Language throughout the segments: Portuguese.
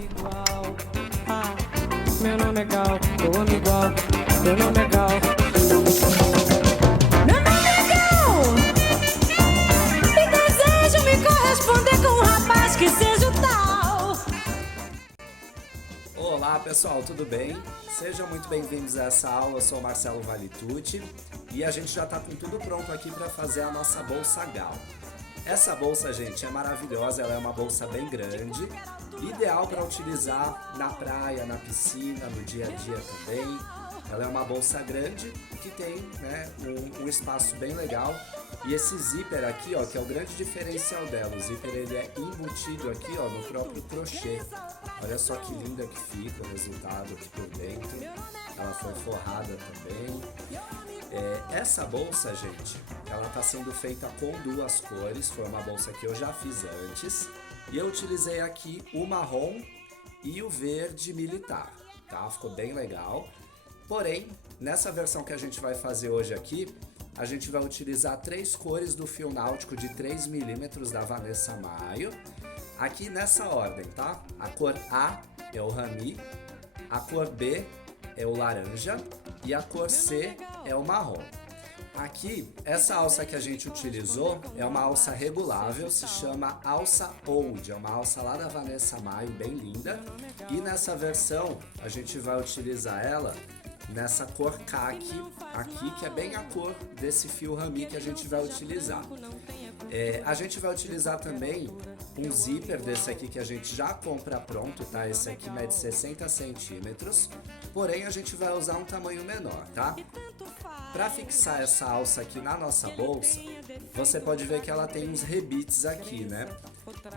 igual. Ah, meu nome é Gal, eu amo igual. Meu nome é Gal. Meu nome é Gal. E desejo me corresponder com um rapaz que seja o tal. Olá pessoal, tudo bem? Sejam muito bem-vindos a essa aula, eu sou o Marcelo Valitucci e a gente já está com tudo pronto aqui para fazer a nossa bolsa Gal. Essa bolsa, gente, é maravilhosa, ela é uma bolsa bem grande, ideal para utilizar na praia, na piscina, no dia a dia também. Ela é uma bolsa grande que tem, né, um espaço bem legal. E esse zíper aqui, ó, que é o grande diferencial dela. O zíper ele é embutido aqui, ó, no próprio crochê. Olha só que linda que fica o resultado aqui por dentro. Ela foi forrada também. Essa bolsa, gente, ela está sendo feita com duas cores. Foi uma bolsa que eu já fiz antes. E eu utilizei aqui o marrom e o verde militar, tá? Ficou bem legal. Porém, nessa versão que a gente vai fazer hoje aqui, a gente vai utilizar 3 cores do fio náutico de 3 milímetros da Vanessa Maio. Aqui nessa ordem, tá? A cor A é o rami, a cor B é o laranja e a cor C é o marrom. Aqui, essa alça que a gente utilizou é uma alça regulável, se chama alça Old, é uma alça lá da Vanessa Maio, bem linda. E nessa versão, a gente vai utilizar ela nessa cor caqui aqui, que é bem a cor desse fio rami que a gente vai utilizar. A gente vai utilizar também um zíper desse aqui que a gente já compra pronto, tá? Esse aqui mede 60 centímetros, porém a gente vai usar um tamanho menor, tá? Para fixar essa alça aqui na nossa bolsa, você pode ver que ela tem uns rebites aqui, né?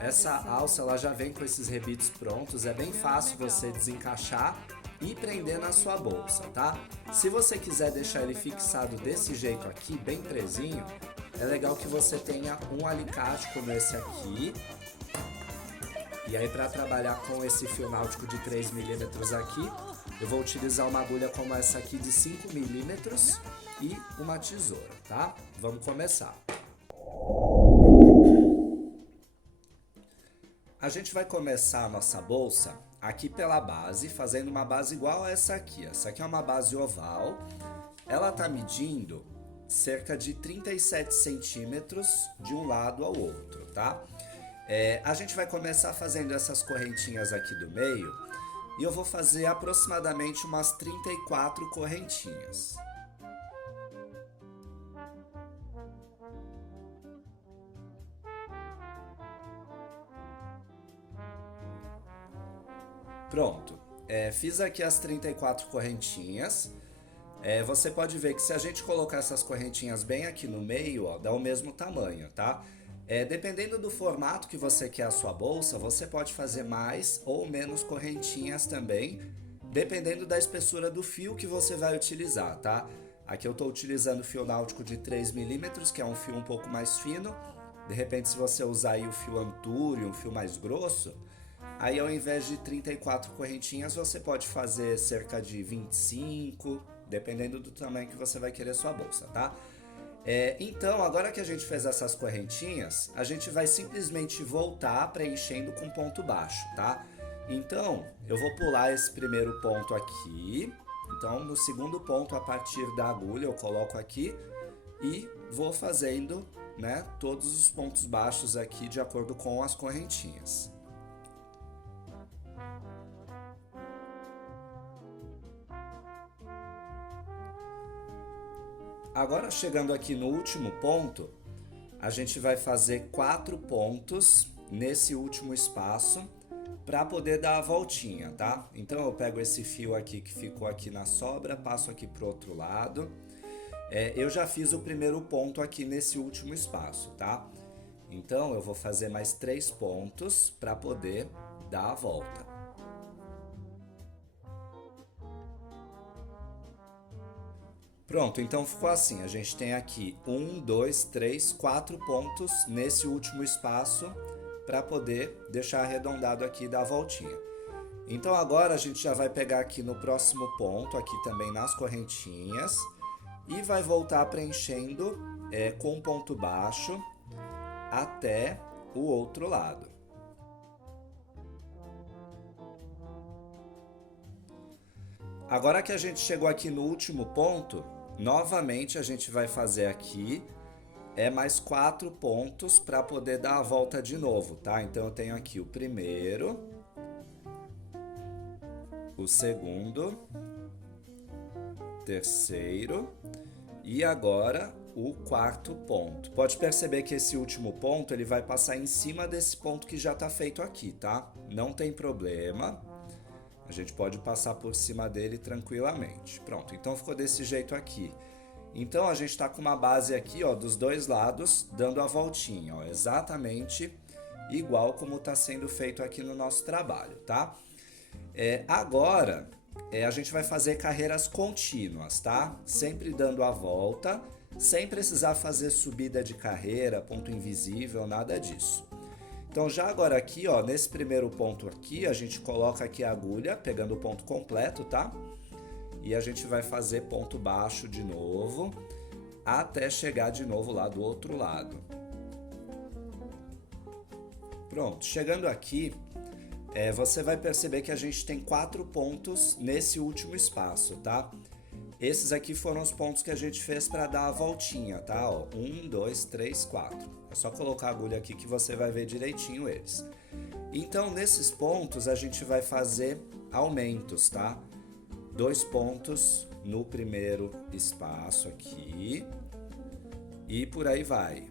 Essa alça ela já vem com esses rebites prontos, é bem fácil você desencaixar e prender na sua bolsa, tá? Se você quiser deixar ele fixado desse jeito aqui, bem presinho, é legal que você tenha um alicate como esse aqui. E aí, para trabalhar com esse fio náutico de 3 milímetros aqui, eu vou utilizar uma agulha como essa aqui de 5 milímetros e uma tesoura, tá? Vamos começar. A gente vai começar a nossa bolsa aqui pela base, fazendo uma base igual a essa aqui. Essa aqui é uma base oval, ela tá medindo cerca de 37 centímetros de um lado ao outro, tá? A gente vai começar fazendo essas correntinhas aqui do meio e eu vou fazer aproximadamente umas 34 correntinhas. Pronto, fiz aqui as 34 correntinhas. Você pode ver que se a gente colocar essas correntinhas bem aqui no meio, ó, dá o mesmo tamanho, tá? Dependendo do formato que você quer a sua bolsa, você pode fazer mais ou menos correntinhas também, dependendo da espessura do fio que você vai utilizar, tá? Aqui eu estou utilizando fio náutico de 3 milímetros, que é um fio um pouco mais fino. De repente, se você usar aí o fio Antúrio, um fio mais grosso, aí ao invés de 34 correntinhas, você pode fazer cerca de 25, dependendo do tamanho que você vai querer sua bolsa, tá? Então, agora que a gente fez essas correntinhas, a gente vai simplesmente voltar preenchendo com ponto baixo, tá? Então, eu vou pular esse primeiro ponto aqui. Então, no segundo ponto, a partir da agulha, eu coloco aqui e vou fazendo, né, todos os pontos baixos aqui de acordo com as correntinhas. Agora, chegando aqui no último ponto, a gente vai fazer 4 pontos nesse último espaço para poder dar a voltinha, tá? Então, eu pego esse fio aqui que ficou aqui na sobra, passo aqui pro outro lado. Eu já fiz o primeiro ponto aqui nesse último espaço, tá? Então, eu vou fazer mais 3 pontos para poder dar a volta. Pronto, então ficou assim, a gente tem aqui 1, 2, 3, 4 pontos nesse último espaço para poder deixar arredondado aqui e dar a voltinha. Então agora a gente já vai pegar aqui no próximo ponto, aqui também nas correntinhas, e vai voltar preenchendo com ponto baixo até o outro lado. Agora que a gente chegou aqui no último ponto, novamente a gente vai fazer aqui mais 4 pontos para poder dar a volta de novo, tá? Então eu tenho aqui o primeiro, o segundo, terceiro e agora o quarto ponto. Pode perceber que esse último ponto ele vai passar em cima desse ponto que já está feito aqui, tá? Não tem problema. A gente pode passar por cima dele tranquilamente. Pronto, então ficou desse jeito aqui. Então a gente está com uma base aqui, ó, dos dois lados, dando a voltinha, ó, exatamente igual como está sendo feito aqui no nosso trabalho, tá? Agora, a gente vai fazer carreiras contínuas, tá? Sempre dando a volta, sem precisar fazer subida de carreira, ponto invisível, nada disso. Então já agora aqui, ó, nesse primeiro ponto aqui, a gente coloca aqui a agulha, pegando o ponto completo, tá? E a gente vai fazer ponto baixo de novo, até chegar de novo lá do outro lado. Pronto, chegando aqui, você vai perceber que a gente tem 4 pontos nesse último espaço, tá? Esses aqui foram os pontos que a gente fez para dar a voltinha, tá? Ó, 1, 2, 3, 4. É só colocar a agulha aqui que você vai ver direitinho eles. Então, nesses pontos, a gente vai fazer aumentos, tá? 2 pontos no primeiro espaço aqui e por aí vai.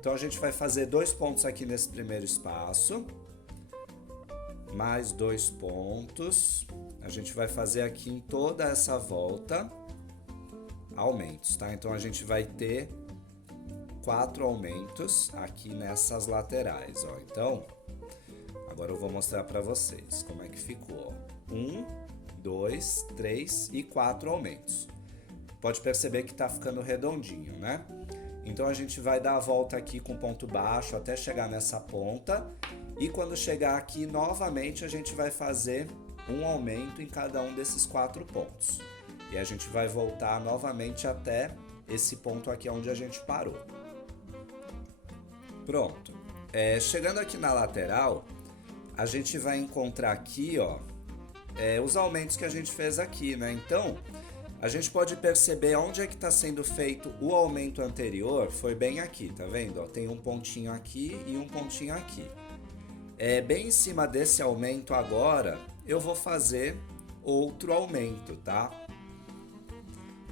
Então, a gente vai fazer 2 pontos aqui nesse primeiro espaço, mais 2 pontos. A gente vai fazer aqui em toda essa volta aumentos, tá? Então, a gente vai ter 4 aumentos aqui nessas laterais, ó. Então, agora eu vou mostrar para vocês como é que ficou. 1, 2, 3 e 4 aumentos. Pode perceber que tá ficando redondinho, né? Então a gente vai dar a volta aqui com ponto baixo até chegar nessa ponta. E quando chegar aqui, novamente a gente vai fazer um aumento em cada um desses 4 pontos. E a gente vai voltar novamente até esse ponto aqui onde a gente parou. Pronto. Chegando aqui na lateral, a gente vai encontrar aqui, ó, os aumentos que a gente fez aqui, né? Então, a gente pode perceber onde é que está sendo feito o aumento anterior, foi bem aqui, tá vendo? Ó, tem um pontinho aqui e um pontinho aqui. Bem em cima desse aumento agora, eu vou fazer outro aumento, tá?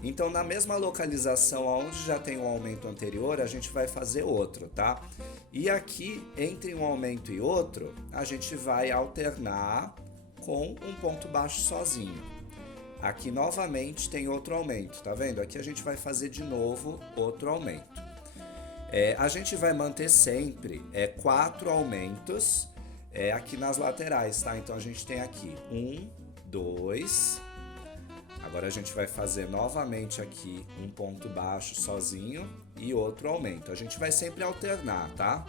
Então, na mesma localização onde já tem um aumento anterior, a gente vai fazer outro, tá? E aqui, entre um aumento e outro, a gente vai alternar com um ponto baixo sozinho. Aqui, novamente, tem outro aumento, tá vendo? Aqui a gente vai fazer de novo outro aumento. A gente vai manter sempre 4 aumentos aqui nas laterais, tá? Então, a gente tem aqui 1, 2... Agora a gente vai fazer novamente aqui um ponto baixo sozinho e outro aumento. A gente vai sempre alternar, tá?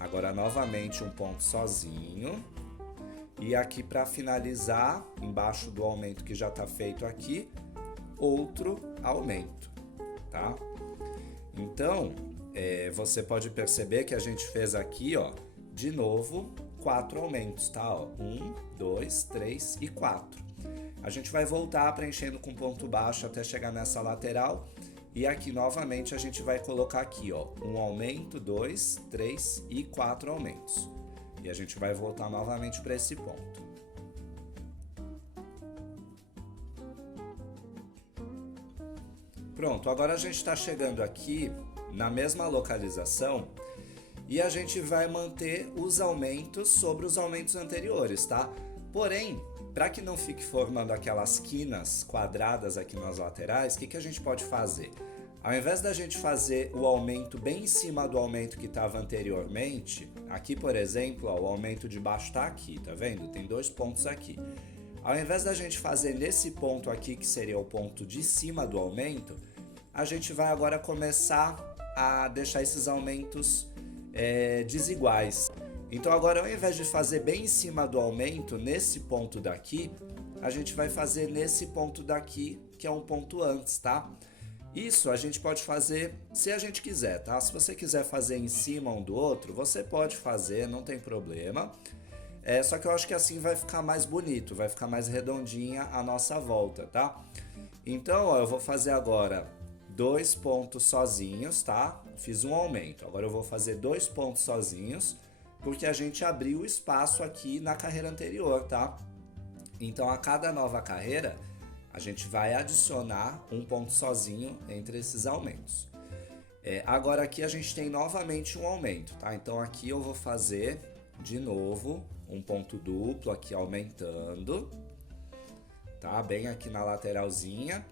Agora novamente um ponto sozinho. E aqui para finalizar, embaixo do aumento que já está feito aqui, outro aumento, tá? Então, você pode perceber que a gente fez aqui, ó, de novo, 4 aumentos, tá? Ó, 1, 2, 3 e 4. A gente vai voltar preenchendo com ponto baixo até chegar nessa lateral. E aqui novamente a gente vai colocar aqui, ó, um aumento, 2, 3 e 4 aumentos. E a gente vai voltar novamente para esse ponto. Pronto, agora a gente está chegando aqui na mesma localização. E a gente vai manter os aumentos sobre os aumentos anteriores, tá? Porém, para que não fique formando aquelas quinas quadradas aqui nas laterais, o que a gente pode fazer? Ao invés da gente fazer o aumento bem em cima do aumento que estava anteriormente, aqui, por exemplo, ó, o aumento de baixo está aqui, tá vendo? Tem 2 pontos aqui. Ao invés da gente fazer nesse ponto aqui, que seria o ponto de cima do aumento, a gente vai agora começar a deixar esses aumentos desiguais. Então agora, ao invés de fazer bem em cima do aumento, nesse ponto daqui, a gente vai fazer nesse ponto daqui, que é um ponto antes, tá? Isso a gente pode fazer se a gente quiser, tá? Se você quiser fazer em cima um do outro, você pode fazer, não tem problema. Só que eu acho que assim vai ficar mais bonito, vai ficar mais redondinha a nossa volta, tá? Então, ó, eu vou fazer agora 2 pontos sozinhos, tá? Fiz um aumento. Agora eu vou fazer 2 pontos sozinhos, porque a gente abriu espaço aqui na carreira anterior, tá? Então, a cada nova carreira, a gente vai adicionar um ponto sozinho entre esses aumentos. Agora aqui a gente tem novamente um aumento, tá? Então aqui eu vou fazer de novo um ponto duplo aqui aumentando, tá? Bem aqui na lateralzinha.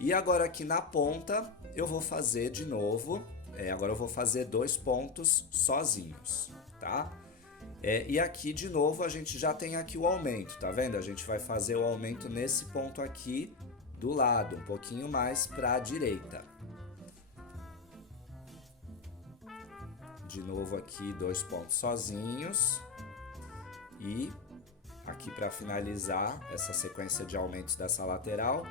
E agora aqui na ponta eu vou fazer de novo, agora eu vou fazer 2 pontos sozinhos, tá? E aqui de novo a gente já tem aqui o aumento, tá vendo? A gente vai fazer o aumento nesse ponto aqui do lado, um pouquinho mais para a direita. De novo aqui 2 pontos sozinhos e aqui para finalizar essa sequência de aumentos dessa lateral,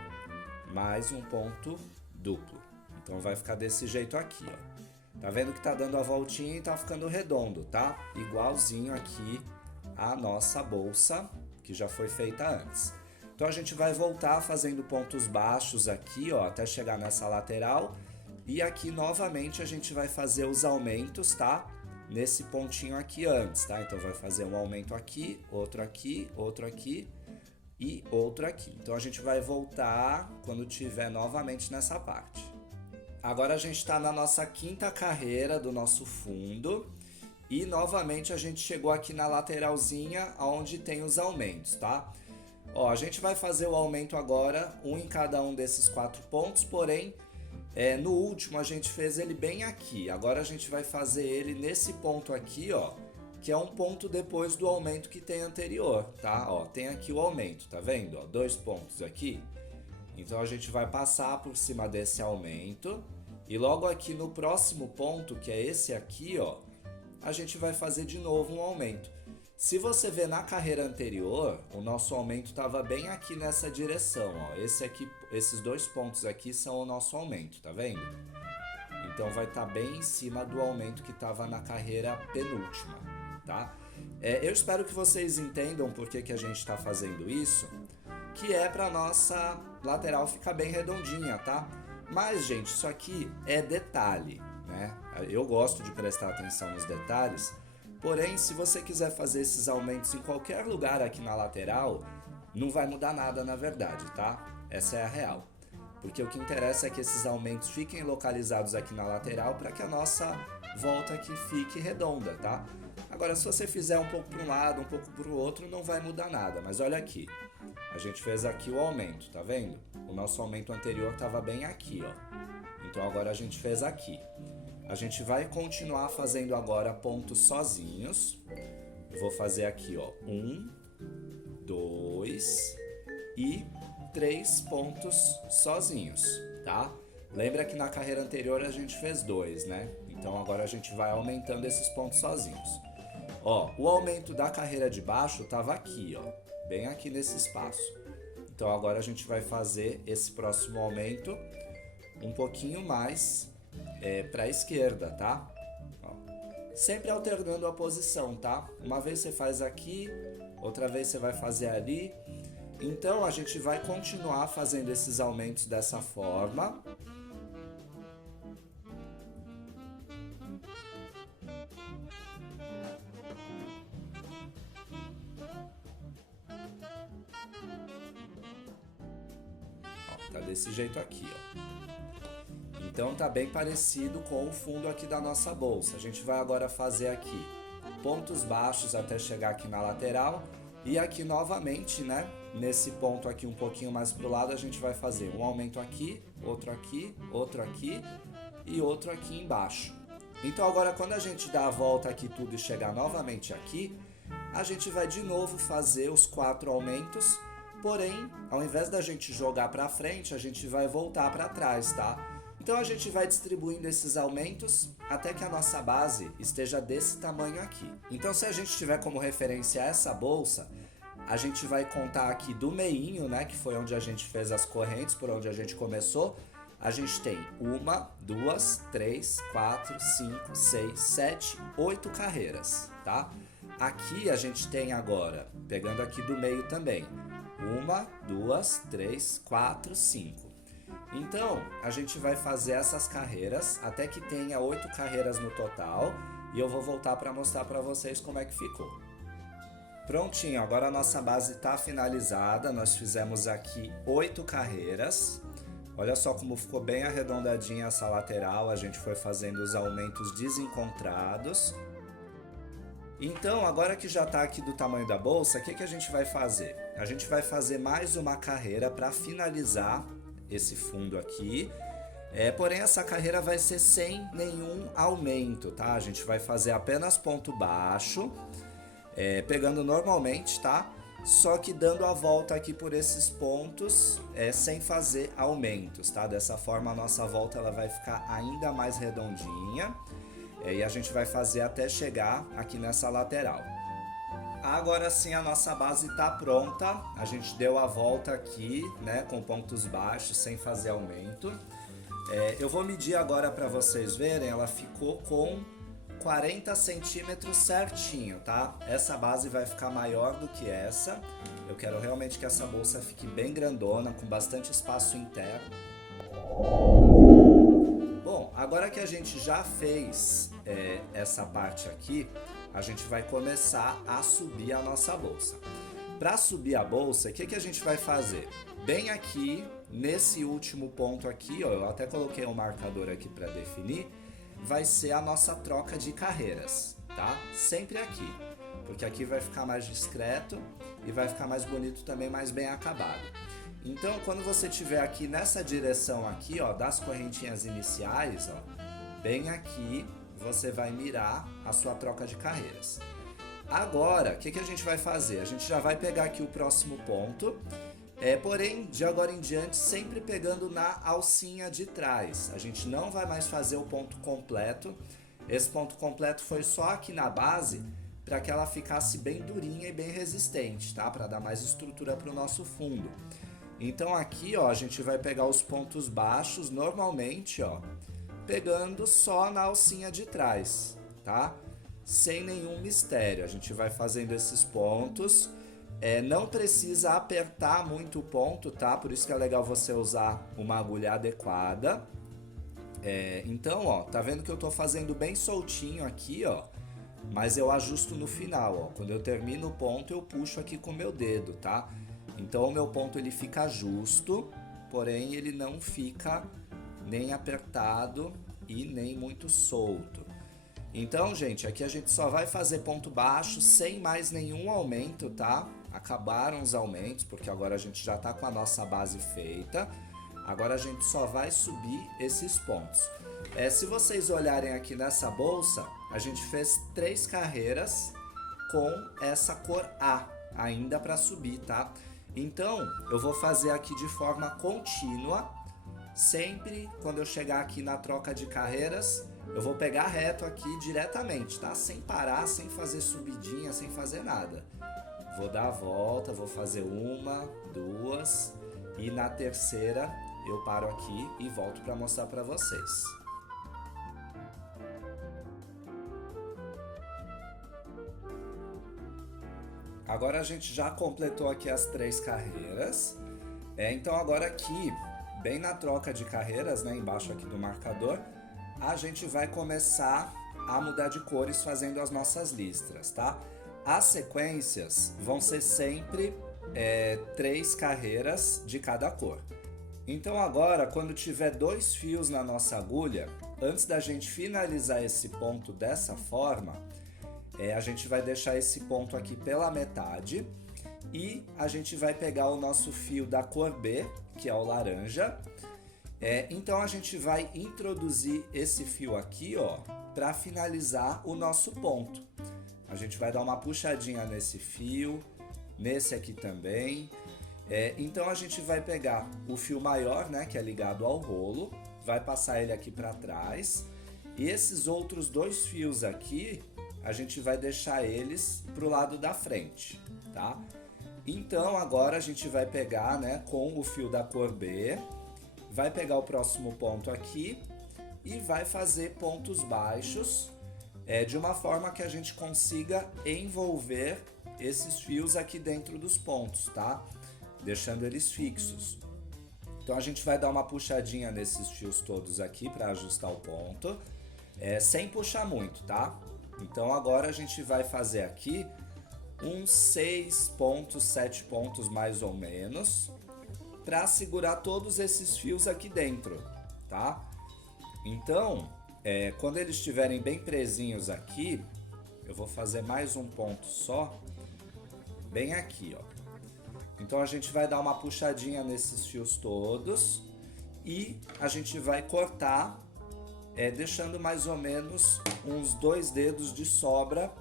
mais um ponto duplo. Então vai ficar desse jeito aqui, ó. Tá vendo que tá dando a voltinha e tá ficando redondo, tá? Igualzinho aqui a nossa bolsa que já foi feita antes. Então a gente vai voltar fazendo pontos baixos aqui, ó, até chegar nessa lateral. E aqui novamente a gente vai fazer os aumentos, tá? Nesse pontinho aqui antes, tá? Então vai fazer um aumento aqui, outro aqui, outro aqui e outro aqui. Então a gente vai voltar quando tiver novamente nessa parte. Agora a gente está na nossa 5ª carreira do nosso fundo e novamente a gente chegou aqui na lateralzinha onde tem os aumentos, tá? Ó, a gente vai fazer o aumento agora, um em cada um desses 4 pontos, porém no último a gente fez ele bem aqui. Agora a gente vai fazer ele nesse ponto aqui, ó, que é um ponto depois do aumento que tem anterior, tá? Ó, tem aqui o aumento, tá vendo? Ó, 2 pontos aqui. Então a gente vai passar por cima desse aumento e logo aqui no próximo ponto, que é esse aqui, ó, a gente vai fazer de novo um aumento. Se você ver na carreira anterior, o nosso aumento estava bem aqui nessa direção, ó. Esses 2 pontos aqui são o nosso aumento, tá vendo? Então vai estar bem em cima do aumento que estava na carreira penúltima, tá? Eu espero que vocês entendam por que a gente está fazendo isso, que é para nossa lateral ficar bem redondinha, tá? Mas, gente, isso aqui é detalhe, né? Eu gosto de prestar atenção nos detalhes. Porém, se você quiser fazer esses aumentos em qualquer lugar aqui na lateral, não vai mudar nada na verdade, tá? Essa é a real. Porque o que interessa é que esses aumentos fiquem localizados aqui na lateral para que a nossa volta aqui fique redonda, tá? Agora, se você fizer um pouco para um lado, um pouco para o outro, não vai mudar nada. Mas olha aqui, a gente fez aqui o aumento, tá vendo? O nosso aumento anterior estava bem aqui, ó. Então agora a gente fez aqui. A gente vai continuar fazendo agora pontos sozinhos. Eu vou fazer aqui, ó, 1, 2 e 3 pontos sozinhos, tá? Lembra que na carreira anterior a gente fez 2, né? Então agora a gente vai aumentando esses pontos sozinhos. Ó, o aumento da carreira de baixo tava aqui, ó, bem aqui nesse espaço. Então agora a gente vai fazer esse próximo aumento um pouquinho mais para a esquerda, tá? Ó, sempre alternando a posição, tá? Uma vez você faz aqui, outra vez você vai fazer ali. Então a gente vai continuar fazendo esses aumentos dessa forma. Ó, tá desse jeito aqui, ó. Então tá bem parecido com o fundo aqui da nossa bolsa. A gente vai agora fazer aqui pontos baixos até chegar aqui na lateral. E aqui novamente, né, nesse ponto aqui um pouquinho mais pro lado, a gente vai fazer um aumento aqui, outro aqui, outro aqui e outro aqui embaixo. Então agora quando a gente dá a volta aqui tudo e chegar novamente aqui, a gente vai de novo fazer os 4 aumentos. Porém, ao invés da gente jogar para frente, a gente vai voltar para trás, tá? Então a gente vai distribuindo esses aumentos até que a nossa base esteja desse tamanho aqui. Então se a gente tiver como referência essa bolsa, a gente vai contar aqui do meinho, né, que foi onde a gente fez as correntes, por onde a gente começou. A gente tem 1, 2, 3, 4, 5, 6, 7, 8 carreiras, tá? aqui a gente tem agora, pegando aqui do meio também, 1, 2, 3, 4, 5. Então, a gente vai fazer essas carreiras até que tenha 8 carreiras no total e eu vou voltar para mostrar para vocês como é que ficou. Prontinho, agora a nossa base está finalizada, nós fizemos aqui 8 carreiras. Olha só como ficou bem arredondadinha essa lateral, a gente foi fazendo os aumentos desencontrados. Então, agora que já está aqui do tamanho da bolsa, o que a gente vai fazer? A gente vai fazer mais uma carreira para finalizar esse fundo aqui, porém essa carreira vai ser sem nenhum aumento, tá? A gente vai fazer apenas ponto baixo, pegando normalmente, tá? Só que dando a volta aqui por esses pontos, sem fazer aumentos, tá? Dessa forma a nossa volta ela vai ficar ainda mais redondinha, e a gente vai fazer até chegar aqui nessa lateral. Agora sim a nossa base está pronta, a gente deu a volta aqui, né, com pontos baixos, sem fazer aumento. Eu vou medir agora para vocês verem, ela ficou com 40 centímetros certinho, tá? Essa base vai ficar maior do que essa, eu quero realmente que essa bolsa fique bem grandona, com bastante espaço interno. Bom, agora que a gente já fez essa parte aqui, a gente vai começar a subir a nossa bolsa. Para subir a bolsa, o que a gente vai fazer? Bem aqui, nesse último ponto aqui, ó, eu até coloquei um marcador aqui para definir, vai ser a nossa troca de carreiras, tá? Sempre aqui, porque aqui vai ficar mais discreto e vai ficar mais bonito também, mais bem acabado. Então, quando você estiver aqui nessa direção aqui, ó, das correntinhas iniciais, ó, bem aqui, você vai mirar a sua troca de carreiras. Agora, o que a gente vai fazer? A gente já vai pegar aqui o próximo ponto, porém, de agora em diante, sempre pegando na alcinha de trás. A gente não vai mais fazer o ponto completo. Esse ponto completo foi só aqui na base, para que ela ficasse bem durinha e bem resistente, tá? Para dar mais estrutura para o nosso fundo. Então aqui, ó, a gente vai pegar os pontos baixos, normalmente, ó, pegando só na alcinha de trás, tá? Sem nenhum mistério, a gente vai fazendo esses pontos, não precisa apertar muito o ponto, tá? Por isso que é legal você usar uma agulha adequada. Então, ó, tá vendo que eu tô fazendo bem soltinho aqui, ó, mas eu ajusto no final, ó. Quando eu termino o ponto, eu puxo aqui com o meu dedo, tá? Então o meu ponto ele fica justo, porém ele não fica nem apertado e nem muito solto. Então, gente, aqui a gente só vai fazer ponto baixo sem mais nenhum aumento, tá? Acabaram os aumentos, porque agora a gente já tá com a nossa base feita. Agora a gente só vai subir esses pontos. Se vocês olharem aqui nessa bolsa, a gente fez 3 carreiras com essa cor A ainda para subir, tá? Então, eu vou fazer aqui de forma contínua. Sempre quando eu chegar aqui na troca de carreiras, eu vou pegar reto aqui diretamente, tá? Sem parar, sem fazer subidinha, sem fazer nada. Vou dar a volta, vou fazer 1, 2 e na terceira eu paro aqui e volto para mostrar para vocês. Agora a gente já completou aqui as 3 carreiras. Então agora aqui, bem na troca de carreiras, né, embaixo aqui do marcador, a gente vai começar a mudar de cores fazendo as nossas listras, tá? As sequências vão ser sempre 3 carreiras de cada cor. Então agora, quando tiver 2 fios na nossa agulha, antes da gente finalizar esse ponto dessa forma, a gente vai deixar esse ponto aqui pela metade e a gente vai pegar o nosso fio da cor B, que é o laranja. Então a gente vai introduzir esse fio aqui, ó, para finalizar o nosso ponto. A gente vai dar uma puxadinha nesse fio, nesse aqui também. Então a gente vai pegar o fio maior, né, que é ligado ao rolo, vai passar ele aqui para trás. E esses outros 2 fios aqui, a gente vai deixar eles pro lado da frente, tá? Então agora a gente vai pegar, né, com o fio da cor B, vai pegar o próximo ponto aqui e vai fazer pontos baixos de uma forma que a gente consiga envolver esses fios aqui dentro dos pontos, tá? Deixando eles fixos. Então a gente vai dar uma puxadinha nesses fios todos aqui para ajustar o ponto, sem puxar muito, tá? Então agora a gente vai fazer aqui uns 6 pontos, 7 pontos mais ou menos, para segurar todos esses fios aqui dentro, tá? Então, quando eles estiverem bem presinhos aqui, eu vou fazer mais um ponto só, bem aqui, ó. Então a gente vai dar uma puxadinha nesses fios todos e a gente vai cortar, deixando mais ou menos uns 2 dedos de sobra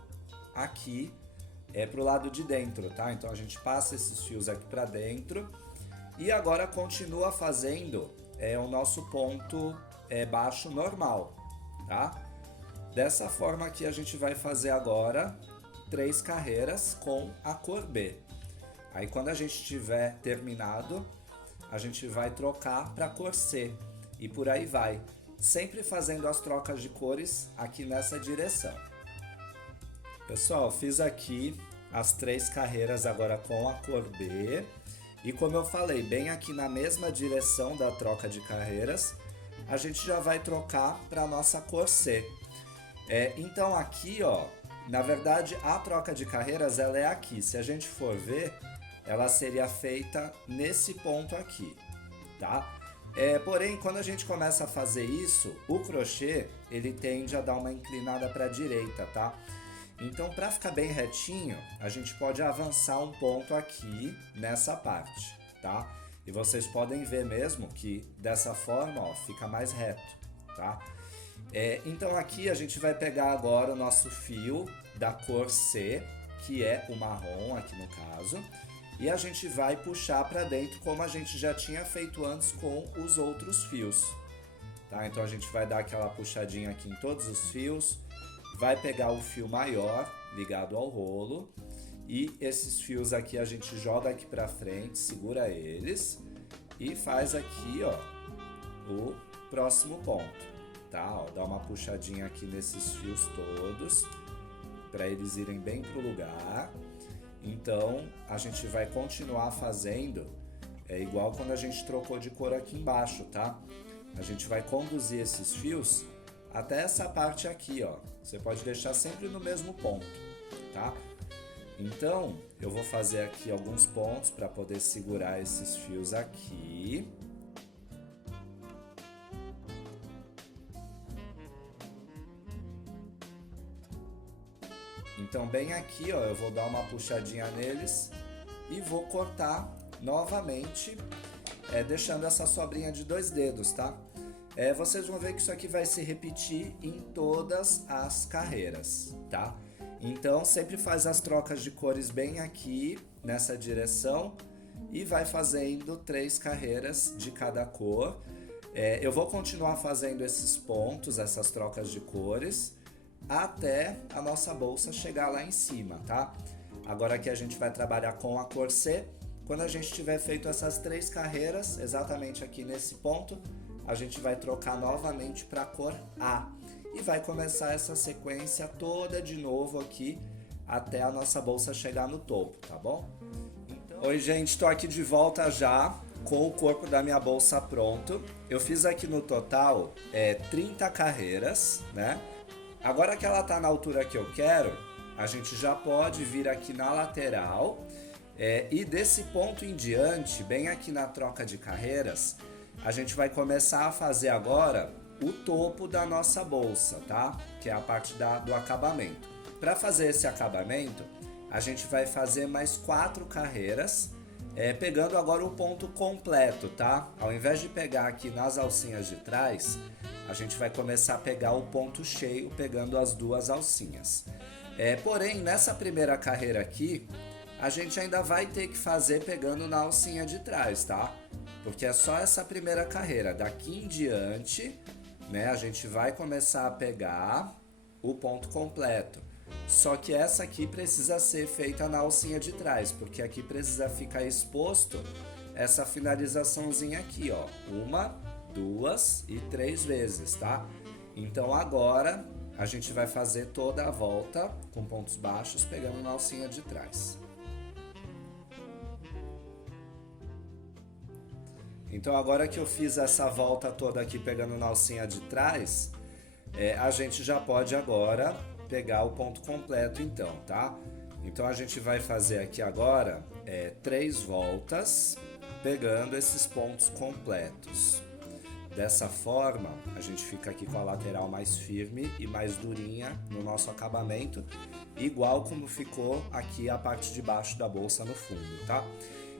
aqui pro lado de dentro, tá? Então a gente passa esses fios aqui para dentro e agora continua fazendo o nosso ponto baixo normal, tá? Dessa forma aqui a gente vai fazer agora 3 carreiras com a cor B. Aí quando a gente tiver terminado, a gente vai trocar para a cor C e por aí vai, sempre fazendo as trocas de cores aqui nessa direção. Pessoal, fiz aqui as 3 carreiras agora com a cor B e como eu falei, bem aqui na mesma direção da troca de carreiras, a gente já vai trocar para a nossa cor C. Então aqui, ó, na verdade a troca de carreiras ela é aqui, se a gente for ver, ela seria feita nesse ponto aqui, tá? Porém, quando a gente começa a fazer isso, o crochê, ele tende a dar uma inclinada para a direita, tá? Então, para ficar bem retinho, a gente pode avançar um ponto aqui nessa parte, tá? E vocês podem ver mesmo que dessa forma, ó, fica mais reto, tá? Então aqui a gente vai pegar agora o nosso fio da cor C, que é o marrom aqui no caso, e a gente vai puxar para dentro como a gente já tinha feito antes com os outros fios, tá? Então a gente vai dar aquela puxadinha aqui em todos os fios, vai pegar o fio maior ligado ao rolo e esses fios aqui a gente joga aqui para frente, segura eles e faz aqui, ó, o próximo ponto, tá? Ó, dá uma puxadinha aqui nesses fios todos para eles irem bem pro lugar. Então, a gente vai continuar fazendo, igual quando a gente trocou de cor aqui embaixo, tá? A gente vai conduzir esses fios até essa parte aqui, ó. Você pode deixar sempre no mesmo ponto, tá? Então, eu vou fazer aqui alguns pontos para poder segurar esses fios aqui. Então bem aqui, ó, eu vou dar uma puxadinha neles e vou cortar novamente, deixando essa sobrinha de 2 dedos, tá? Vocês vão ver que isso aqui vai se repetir em todas as carreiras, tá? Então sempre faz as trocas de cores bem aqui nessa direção e vai fazendo 3 carreiras de cada cor. Eu vou continuar fazendo esses pontos, essas trocas de cores, até a nossa bolsa chegar lá em cima, tá? Agora aqui a gente vai trabalhar com a cor C. Quando a gente tiver feito essas 3 carreiras, exatamente aqui nesse ponto, a gente vai trocar novamente para a cor A. E vai começar essa sequência toda de novo aqui, até a nossa bolsa chegar no topo, tá bom? Então... Oi gente, tô aqui de volta já, com o corpo da minha bolsa pronto. Eu fiz aqui no total 30 carreiras, né? Agora que ela tá na altura que eu quero, a gente já pode vir aqui na lateral e desse ponto em diante, bem aqui na troca de carreiras, a gente vai começar a fazer agora o topo da nossa bolsa, tá? Que é a parte do acabamento. Para fazer esse acabamento, a gente vai fazer mais 4 carreiras, pegando agora o ponto completo, tá? Ao invés de pegar aqui nas alcinhas de trás, a gente vai começar a pegar o ponto cheio, pegando as 2 alcinhas. Porém, nessa primeira carreira aqui, a gente ainda vai ter que fazer pegando na alcinha de trás, tá? Porque é só essa primeira carreira. Daqui em diante, né, a gente vai começar a pegar o ponto completo. Só que essa aqui precisa ser feita na alcinha de trás, porque aqui precisa ficar exposto essa finalizaçãozinha aqui, ó. 1, 2 e 3 vezes, tá? Então agora a gente vai fazer toda a volta com pontos baixos, pegando na alcinha de trás. Então agora que eu fiz essa volta toda aqui pegando na alcinha de trás, a gente já pode agora pegar o ponto completo então, tá? Então a gente vai fazer aqui agora 3 voltas pegando esses pontos completos. Dessa forma, a gente fica aqui com a lateral mais firme e mais durinha no nosso acabamento, igual como ficou aqui a parte de baixo da bolsa no fundo, tá?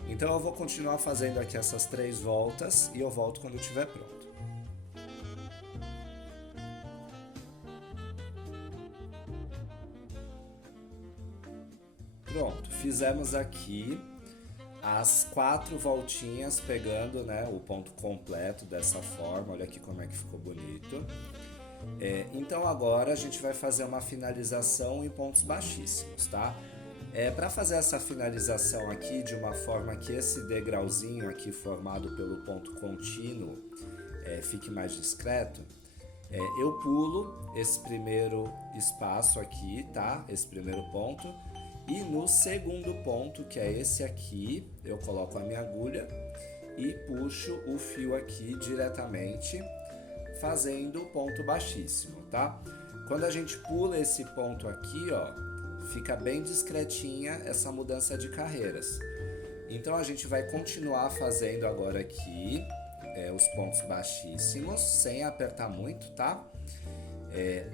Então eu vou continuar fazendo aqui essas 3 voltas e eu volto quando estiver pronto. Pronto, fizemos aqui as 4 voltinhas pegando, né, o ponto completo dessa forma. Olha aqui como é que ficou bonito. Então agora a gente vai fazer uma finalização em pontos baixíssimos, tá? Para fazer essa finalização aqui de uma forma que esse degrauzinho aqui formado pelo ponto contínuo fique mais discreto, eu pulo esse primeiro espaço aqui, tá? Esse primeiro ponto. E no segundo ponto, que é esse aqui, eu coloco a minha agulha e puxo o fio aqui diretamente, fazendo o ponto baixíssimo, tá? Quando a gente pula esse ponto aqui, ó, fica bem discretinha essa mudança de carreiras. Então a gente vai continuar fazendo agora aqui os pontos baixíssimos, sem apertar muito, tá?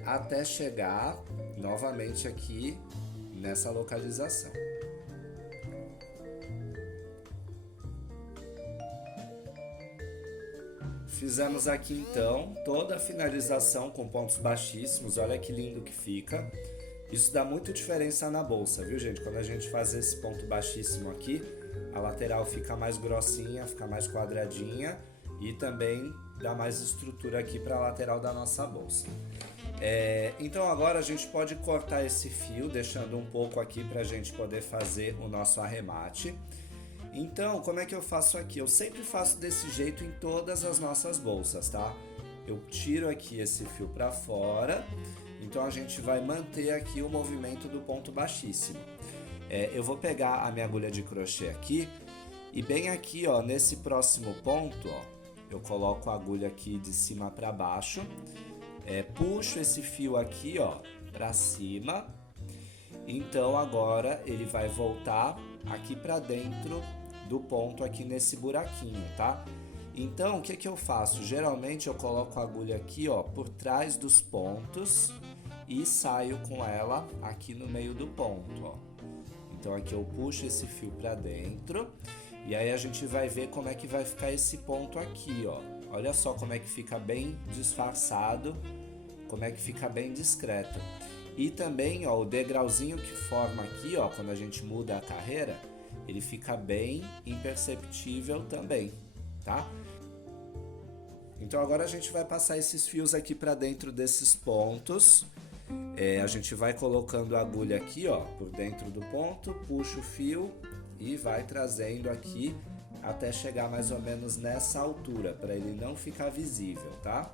Até chegar novamente aqui nessa localização. Fizemos aqui então toda a finalização com pontos baixíssimos. Olha que lindo que fica. Isso dá muito diferença na bolsa, viu, gente? Quando a gente faz esse ponto baixíssimo aqui, a lateral fica mais grossinha, fica mais quadradinha e também dá mais estrutura aqui para a lateral da nossa bolsa. Então agora a gente pode cortar esse fio, deixando um pouco aqui para a gente poder fazer o nosso arremate. Então, como é que eu faço aqui? Eu sempre faço desse jeito em todas as nossas bolsas, tá? Eu tiro aqui esse fio para fora, então a gente vai manter aqui o movimento do ponto baixíssimo. Eu vou pegar a minha agulha de crochê aqui e bem aqui, ó, nesse próximo ponto, ó, eu coloco a agulha aqui de cima para baixo. Puxo esse fio aqui, ó, para cima. Então agora ele vai voltar aqui para dentro do ponto aqui nesse buraquinho, tá? Então o que que eu faço? Geralmente eu coloco a agulha aqui, ó, por trás dos pontos e saio com ela aqui no meio do ponto, ó. Então aqui eu puxo esse fio para dentro e aí a gente vai ver como é que vai ficar esse ponto aqui, ó. Olha só como é que fica bem disfarçado, como é que fica bem discreto. E também, ó, o degrauzinho que forma aqui, ó, quando a gente muda a carreira, ele fica bem imperceptível também, tá? Então agora a gente vai passar esses fios aqui para dentro desses pontos. A gente vai colocando a agulha aqui, ó, por dentro do ponto, puxa o fio e vai trazendo aqui até chegar mais ou menos nessa altura, para ele não ficar visível, tá?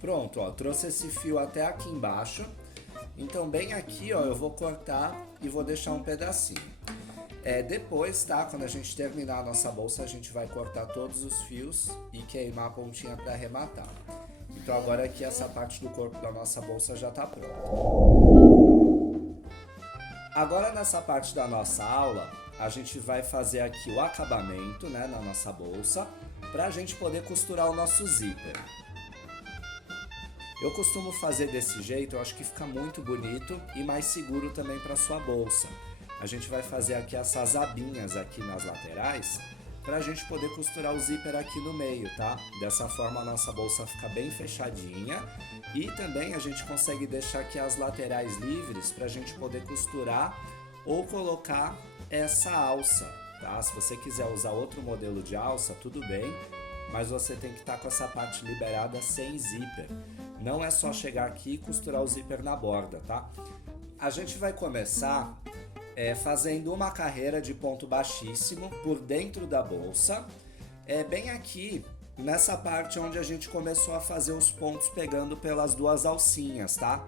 Pronto, ó, trouxe esse fio até aqui embaixo. Então bem aqui, ó, eu vou cortar e vou deixar um pedacinho. Depois, tá? Quando a gente terminar a nossa bolsa, a gente vai cortar todos os fios e queimar a pontinha para arrematar. Então agora aqui essa parte do corpo da nossa bolsa já tá pronta. Agora nessa parte da nossa aula, a gente vai fazer aqui o acabamento, né, na nossa bolsa, pra gente poder costurar o nosso zíper. Eu costumo fazer desse jeito, eu acho que fica muito bonito e mais seguro também para sua bolsa. A gente vai fazer aqui essas abinhas aqui nas laterais, para a gente poder costurar o zíper aqui no meio, tá? Dessa forma a nossa bolsa fica bem fechadinha e também a gente consegue deixar aqui as laterais livres para a gente poder costurar ou colocar essa alça, tá? Se você quiser usar outro modelo de alça, tudo bem, mas você tem que estar com essa parte liberada sem zíper. Não é só chegar aqui e costurar o zíper na borda, tá? A gente vai começar fazendo uma carreira de ponto baixíssimo por dentro da bolsa, bem aqui nessa parte onde a gente começou a fazer os pontos pegando pelas duas alcinhas, tá?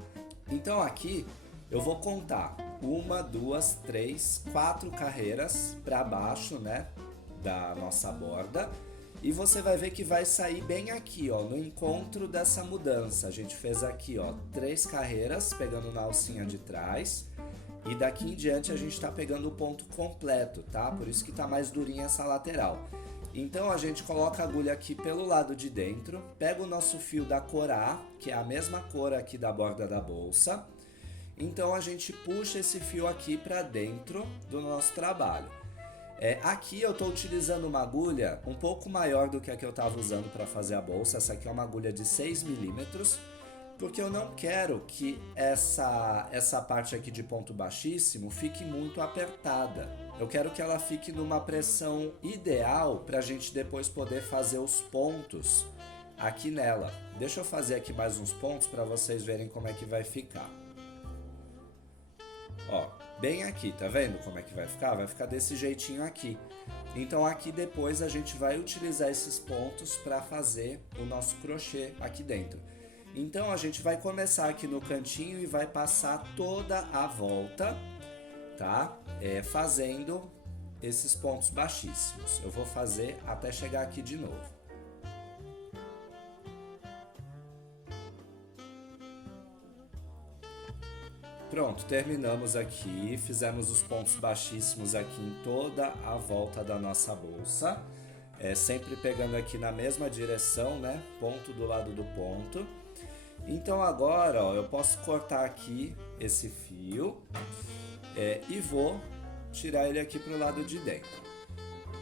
Então aqui eu vou contar 1, 2, 3, 4 carreiras para baixo, né, da nossa borda, e você vai ver que vai sair bem aqui, ó, no encontro dessa mudança. A gente fez aqui, ó, 3 carreiras pegando na alcinha de trás, e daqui em diante a gente está pegando o ponto completo, tá? Por isso que tá mais durinha essa lateral. Então a gente coloca a agulha aqui pelo lado de dentro, pega o nosso fio da cor A, que é a mesma cor aqui da borda da bolsa. Então a gente puxa esse fio aqui para dentro do nosso trabalho. Aqui eu estou utilizando uma agulha um pouco maior do que a que eu estava usando para fazer a bolsa. Essa aqui é uma agulha de 6 milímetros, porque eu não quero que essa parte aqui de ponto baixíssimo fique muito apertada. Eu quero que ela fique numa pressão ideal para a gente depois poder fazer os pontos aqui nela. Deixa eu fazer aqui mais uns pontos para vocês verem como é que vai ficar. Ó, bem aqui, tá vendo como é que vai ficar? Vai ficar desse jeitinho aqui. Então aqui depois a gente vai utilizar esses pontos para fazer o nosso crochê aqui dentro. Então a gente vai começar aqui no cantinho e vai passar toda a volta, tá? Fazendo esses pontos baixíssimos. Eu vou fazer até chegar aqui de novo. Pronto, terminamos aqui, fizemos os pontos baixíssimos aqui em toda a volta da nossa bolsa, sempre pegando aqui na mesma direção, né? Ponto do lado do ponto. Então agora, ó, eu posso cortar aqui esse fio e vou tirar ele aqui para o lado de dentro.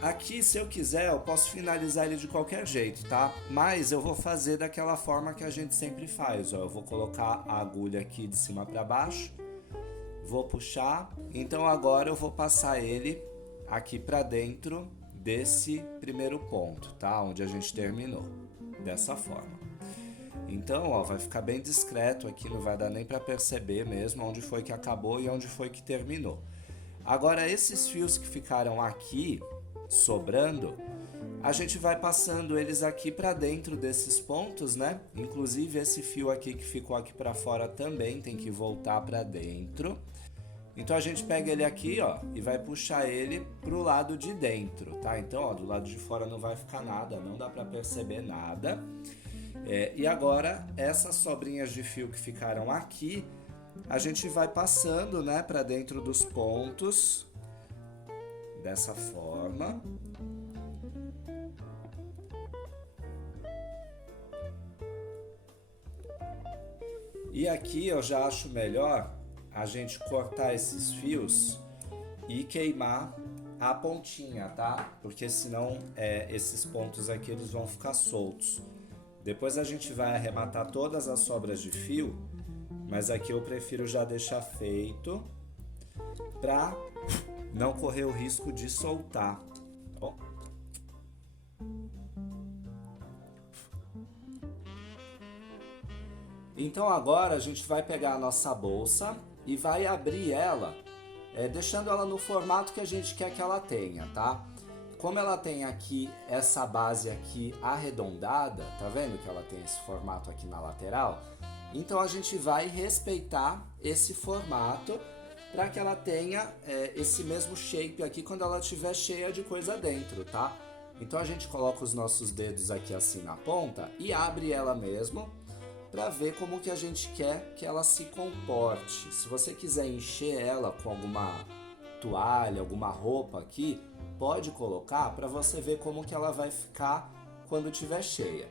Aqui, se eu quiser, eu posso finalizar ele de qualquer jeito, tá? Mas eu vou fazer daquela forma que a gente sempre faz, ó. Eu vou colocar a agulha aqui de cima para baixo, vou puxar. Então agora eu vou passar ele aqui para dentro desse primeiro ponto, tá? Onde a gente terminou, dessa forma. Então, ó, vai ficar bem discreto aqui, não vai dar nem para perceber mesmo onde foi que acabou e onde foi que terminou. Agora, esses fios que ficaram aqui sobrando, a gente vai passando eles aqui para dentro desses pontos, né? Inclusive esse fio aqui que ficou aqui para fora também tem que voltar para dentro. Então a gente pega ele aqui, ó, e vai puxar ele pro lado de dentro, tá? Então, ó, do lado de fora não vai ficar nada, não dá para perceber nada. E agora essas sobrinhas de fio que ficaram aqui, a gente vai passando, né, para dentro dos pontos. Dessa forma. E aqui eu já acho melhor a gente cortar esses fios e queimar a pontinha, tá? Porque senão esses pontos aqui eles vão ficar soltos. Depois a gente vai arrematar todas as sobras de fio, mas aqui eu prefiro já deixar feito para não correr o risco de soltar. Ó. Então agora a gente vai pegar a nossa bolsa e vai abrir ela, deixando ela no formato que a gente quer que ela tenha, tá? Como ela tem aqui essa base aqui arredondada, tá vendo que ela tem esse formato aqui na lateral? Então a gente vai respeitar esse formato para que ela tenha esse mesmo shape aqui quando ela estiver cheia de coisa dentro, tá? Então a gente coloca os nossos dedos aqui assim na ponta e abre ela mesmo para ver como que a gente quer que ela se comporte. Se você quiser encher ela com alguma toalha, alguma roupa aqui, pode colocar para você ver como que ela vai ficar quando estiver cheia.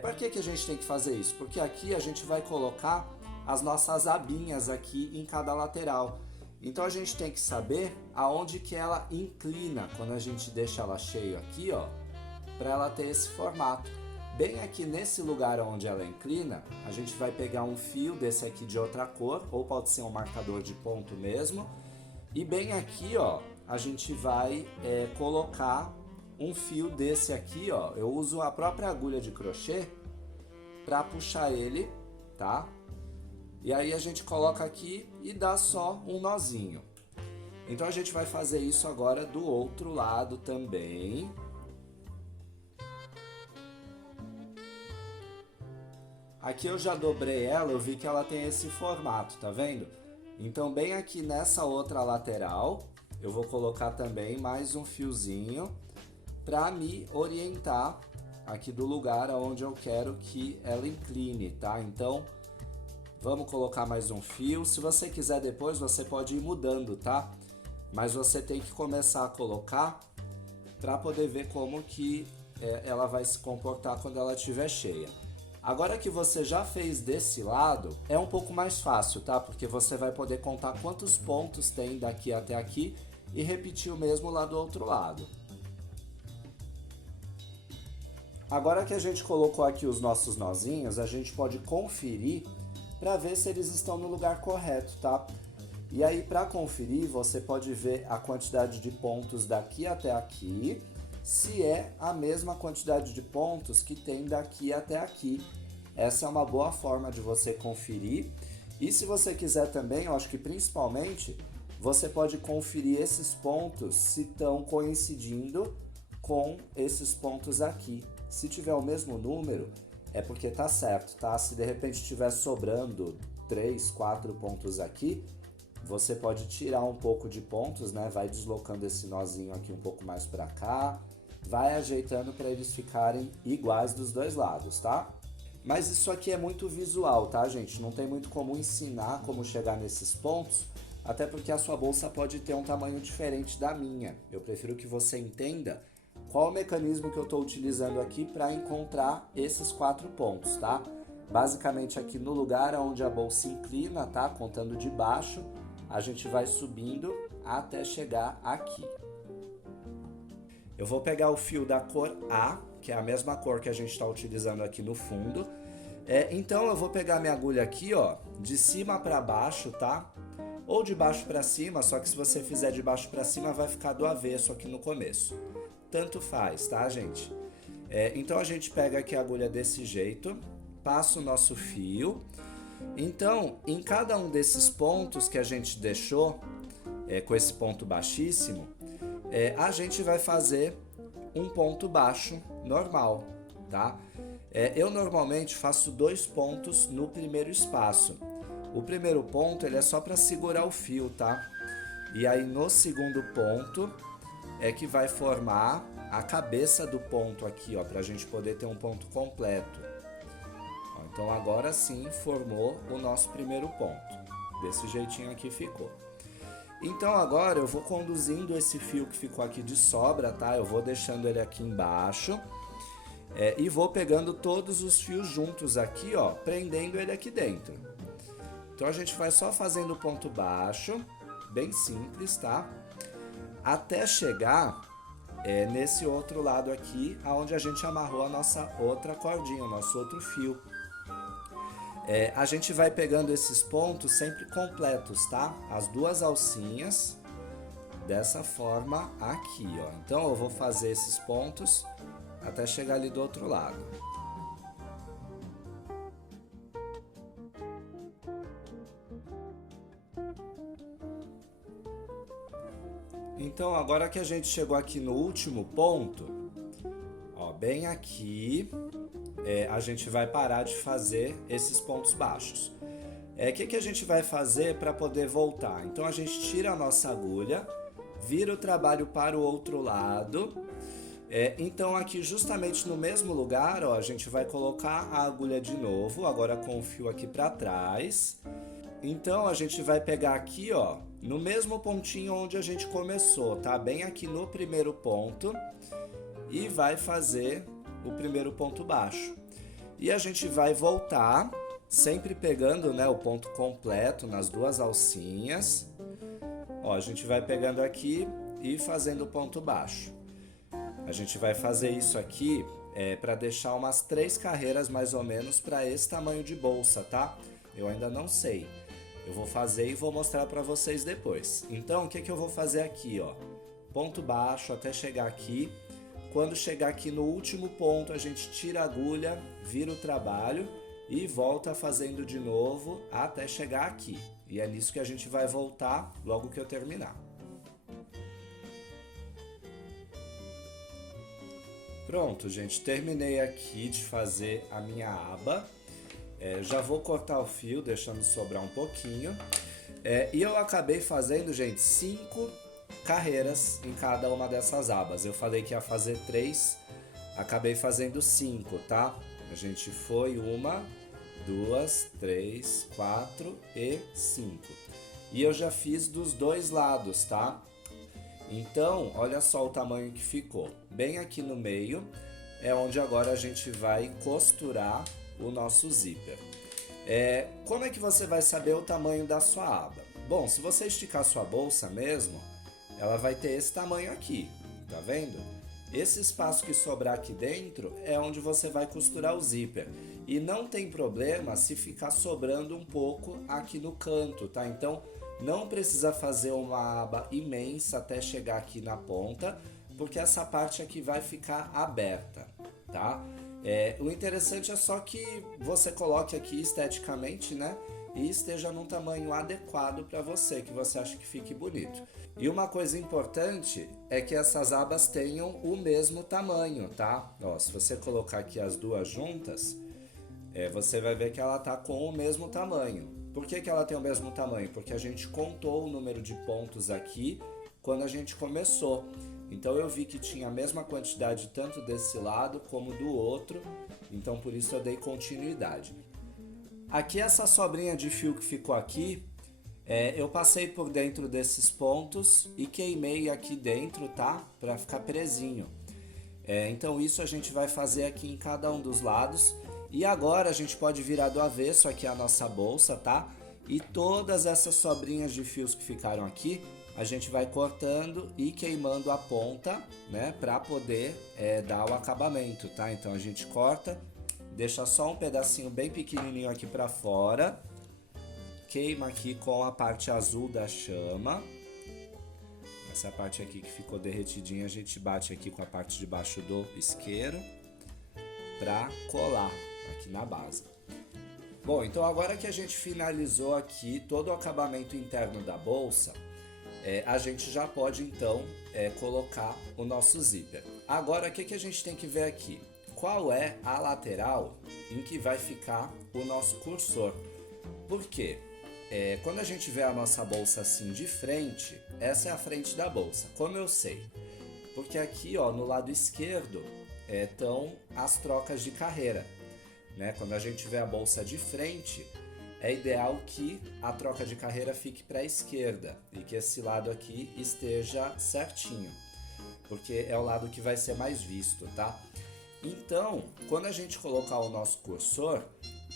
Para que a gente tem que fazer isso? Porque aqui a gente vai colocar as nossas abinhas aqui em cada lateral. Então a gente tem que saber aonde que ela inclina quando a gente deixa ela cheia aqui, ó, para ela ter esse formato. Bem aqui nesse lugar onde ela inclina, a gente vai pegar um fio desse aqui de outra cor, ou pode ser um marcador de ponto mesmo, e bem aqui, ó, a gente vai colocar um fio desse aqui, ó. Eu uso a própria agulha de crochê para puxar ele, tá? E aí a gente coloca aqui e dá só um nozinho. Então a gente vai fazer isso agora do outro lado também. Aqui eu já dobrei ela, eu vi que ela tem esse formato, tá vendo? Então bem aqui nessa outra lateral, eu vou colocar também mais um fiozinho para me orientar aqui do lugar onde eu quero que ela incline, tá? Então vamos colocar mais um fio. Se você quiser depois, você pode ir mudando, tá? Mas você tem que começar a colocar para poder ver como que ela vai se comportar quando ela estiver cheia. Agora que você já fez desse lado, é um pouco mais fácil, tá? Porque você vai poder contar quantos pontos tem daqui até aqui e repetir o mesmo lá do outro lado. Agora que a gente colocou aqui os nossos nozinhos, a gente pode conferir para ver se eles estão no lugar correto, tá? E aí, para conferir, você pode ver a quantidade de pontos daqui até aqui, se é a mesma quantidade de pontos que tem daqui até aqui. Essa é uma boa forma de você conferir. E se você quiser também, eu acho que principalmente, você pode conferir esses pontos se estão coincidindo com esses pontos aqui. Se tiver o mesmo número, é porque tá certo, tá? Se de repente estiver sobrando 3, 4 pontos aqui, você pode tirar um pouco de pontos, né? Vai deslocando esse nozinho aqui um pouco mais para cá, vai ajeitando para eles ficarem iguais dos dois lados, tá? Mas isso aqui é muito visual, tá, gente? Não tem muito como ensinar como chegar nesses pontos, até porque a sua bolsa pode ter um tamanho diferente da minha. Eu prefiro que você entenda qual o mecanismo que eu estou utilizando aqui para encontrar esses 4 pontos, tá? Basicamente aqui no lugar onde a bolsa inclina, tá? Contando de baixo, a gente vai subindo até chegar aqui. Eu vou pegar o fio da cor A, que é a mesma cor que a gente está utilizando aqui no fundo. Então eu vou pegar minha agulha aqui, ó, de cima para baixo, tá? Ou de baixo para cima, só que se você fizer de baixo para cima vai ficar do avesso aqui no começo. Tanto faz, tá, gente? Então a gente pega aqui a agulha desse jeito, passa o nosso fio. Então, em cada um desses pontos que a gente deixou, com esse ponto baixíssimo, a gente vai fazer um ponto baixo normal, tá? Eu normalmente faço 2 pontos no primeiro espaço. O primeiro ponto ele é só para segurar o fio, tá? E aí no segundo ponto é que vai formar a cabeça do ponto aqui, ó, para a gente poder ter um ponto completo. Então agora sim formou o nosso primeiro ponto. Desse jeitinho aqui ficou. Então agora eu vou conduzindo esse fio que ficou aqui de sobra, tá? Eu vou deixando ele aqui embaixo e vou pegando todos os fios juntos aqui, ó, prendendo ele aqui dentro. Então a gente vai só fazendo ponto baixo, bem simples, tá? Até chegar nesse outro lado aqui, aonde a gente amarrou a nossa outra cordinha, o nosso outro fio. A gente vai pegando esses pontos sempre completos, tá? As 2 alcinhas, dessa forma aqui, ó. Então eu vou fazer esses pontos até chegar ali do outro lado. Então agora que a gente chegou aqui no último ponto, ó, bem aqui, a gente vai parar de fazer esses pontos baixos. O que a gente vai fazer para poder voltar? Então a gente tira a nossa agulha, vira o trabalho para o outro lado. Então aqui justamente no mesmo lugar, ó, a gente vai colocar a agulha de novo, agora com o fio aqui para trás. Então a gente vai pegar aqui, ó, no mesmo pontinho onde a gente começou, tá? Bem aqui no primeiro ponto e vai fazer o primeiro ponto baixo. E a gente vai voltar, sempre pegando, né, o ponto completo nas 2 alcinhas. Ó, a gente vai pegando aqui e fazendo o ponto baixo. A gente vai fazer isso aqui para deixar umas 3 carreiras mais ou menos para esse tamanho de bolsa, tá? Eu ainda não sei. Eu vou fazer e vou mostrar para vocês depois. Então, o que eu vou fazer aqui, ó? Ponto baixo até chegar aqui. Quando chegar aqui no último ponto, a gente tira a agulha, vira o trabalho e volta fazendo de novo até chegar aqui. E é nisso que a gente vai voltar logo que eu terminar. Pronto, gente, terminei aqui de fazer a minha aba. Já vou cortar o fio, deixando sobrar um pouquinho. E eu acabei fazendo, gente, 5 carreiras em cada uma dessas abas. Eu falei que ia fazer 3, acabei fazendo 5, tá? A gente foi 1, 2, 3, 4 e 5. E eu já fiz dos dois lados, tá? Então, olha só o tamanho que ficou. Bem aqui no meio é onde agora a gente vai costurar o nosso zíper. Como é que você vai saber o tamanho da sua aba? Bom, se você esticar sua bolsa mesmo, ela vai ter esse tamanho aqui, tá vendo? Esse espaço que sobrar aqui dentro é onde você vai costurar o zíper. E não tem problema se ficar sobrando um pouco aqui no canto, tá? Então, não precisa fazer uma aba imensa até chegar aqui na ponta, porque essa parte aqui vai ficar aberta, tá? O interessante é só que você coloque aqui esteticamente, né? E esteja num tamanho adequado para você, que você acha que fique bonito. E uma coisa importante é que essas abas tenham o mesmo tamanho, tá? Ó, se você colocar aqui as duas juntas, você vai ver que ela tá com o mesmo tamanho. Por que ela tem o mesmo tamanho? Porque a gente contou o número de pontos aqui quando a gente começou. Então eu vi que tinha a mesma quantidade tanto desse lado como do outro, então por isso eu dei continuidade. Aqui essa sobrinha de fio que ficou aqui, eu passei por dentro desses pontos e queimei aqui dentro, tá? Para ficar presinho. Então isso a gente vai fazer aqui em cada um dos lados. E agora a gente pode virar do avesso aqui a nossa bolsa, tá? E todas essas sobrinhas de fios que ficaram aqui, a gente vai cortando e queimando a ponta, né? Pra poder dar o acabamento, tá? Então a gente corta, deixa só um pedacinho bem pequenininho aqui pra fora. Queima aqui com a parte azul da chama. Essa parte aqui que ficou derretidinha, a gente bate aqui com a parte de baixo do isqueiro pra colar aqui na base. Bom, então agora que a gente finalizou aqui todo o acabamento interno da bolsa, a gente já pode então colocar o nosso zíper. Agora o que a gente tem que ver aqui? Qual é a lateral em que vai ficar o nosso cursor? Por quê? Quando a gente vê a nossa bolsa assim de frente, essa é a frente da bolsa. Como eu sei? Porque aqui, ó, no lado esquerdo estão as trocas de carreira, né? Quando a gente vê a bolsa de frente, é ideal que a troca de carreira fique para a esquerda e que esse lado aqui esteja certinho, porque é o lado que vai ser mais visto, tá? Então, quando a gente colocar o nosso cursor,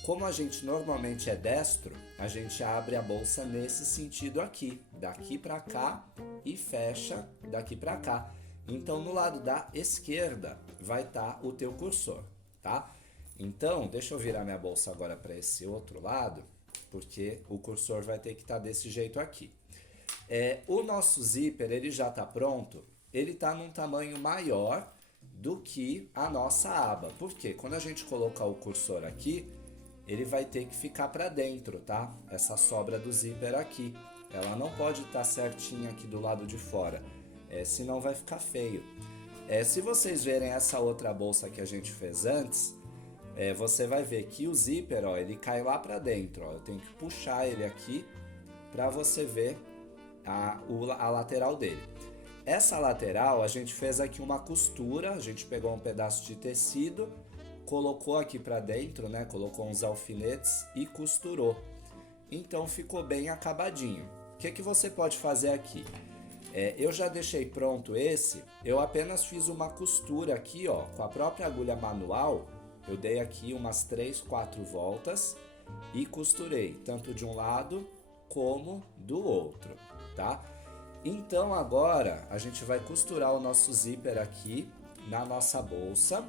como a gente normalmente é destro, a gente abre a bolsa nesse sentido aqui, daqui para cá e fecha daqui para cá. Então, no lado da esquerda vai estar o teu cursor, tá? Então, deixa eu virar minha bolsa agora para esse outro lado, porque o cursor vai ter que estar desse jeito aqui. O nosso zíper, ele já está pronto, ele está num tamanho maior do que a nossa aba. Por quê? Quando a gente colocar o cursor aqui, ele vai ter que ficar para dentro, tá? Essa sobra do zíper aqui, ela não pode estar certinha aqui do lado de fora. Senão vai ficar feio. Se vocês verem essa outra bolsa que a gente fez antes, você vai ver que o zíper, ó, ele cai lá para dentro, ó. Eu tenho que puxar ele aqui para você ver a lateral dele. Essa lateral a gente fez aqui uma costura, a gente pegou um pedaço de tecido, colocou aqui para dentro, né? Colocou uns alfinetes e costurou. Então ficou bem acabadinho. O que você pode fazer aqui? Eu já deixei pronto esse, eu apenas fiz uma costura aqui, ó, com a própria agulha manual. Eu dei aqui umas 3, 4 voltas e costurei, tanto de um lado como do outro, tá? Então agora a gente vai costurar o nosso zíper aqui na nossa bolsa.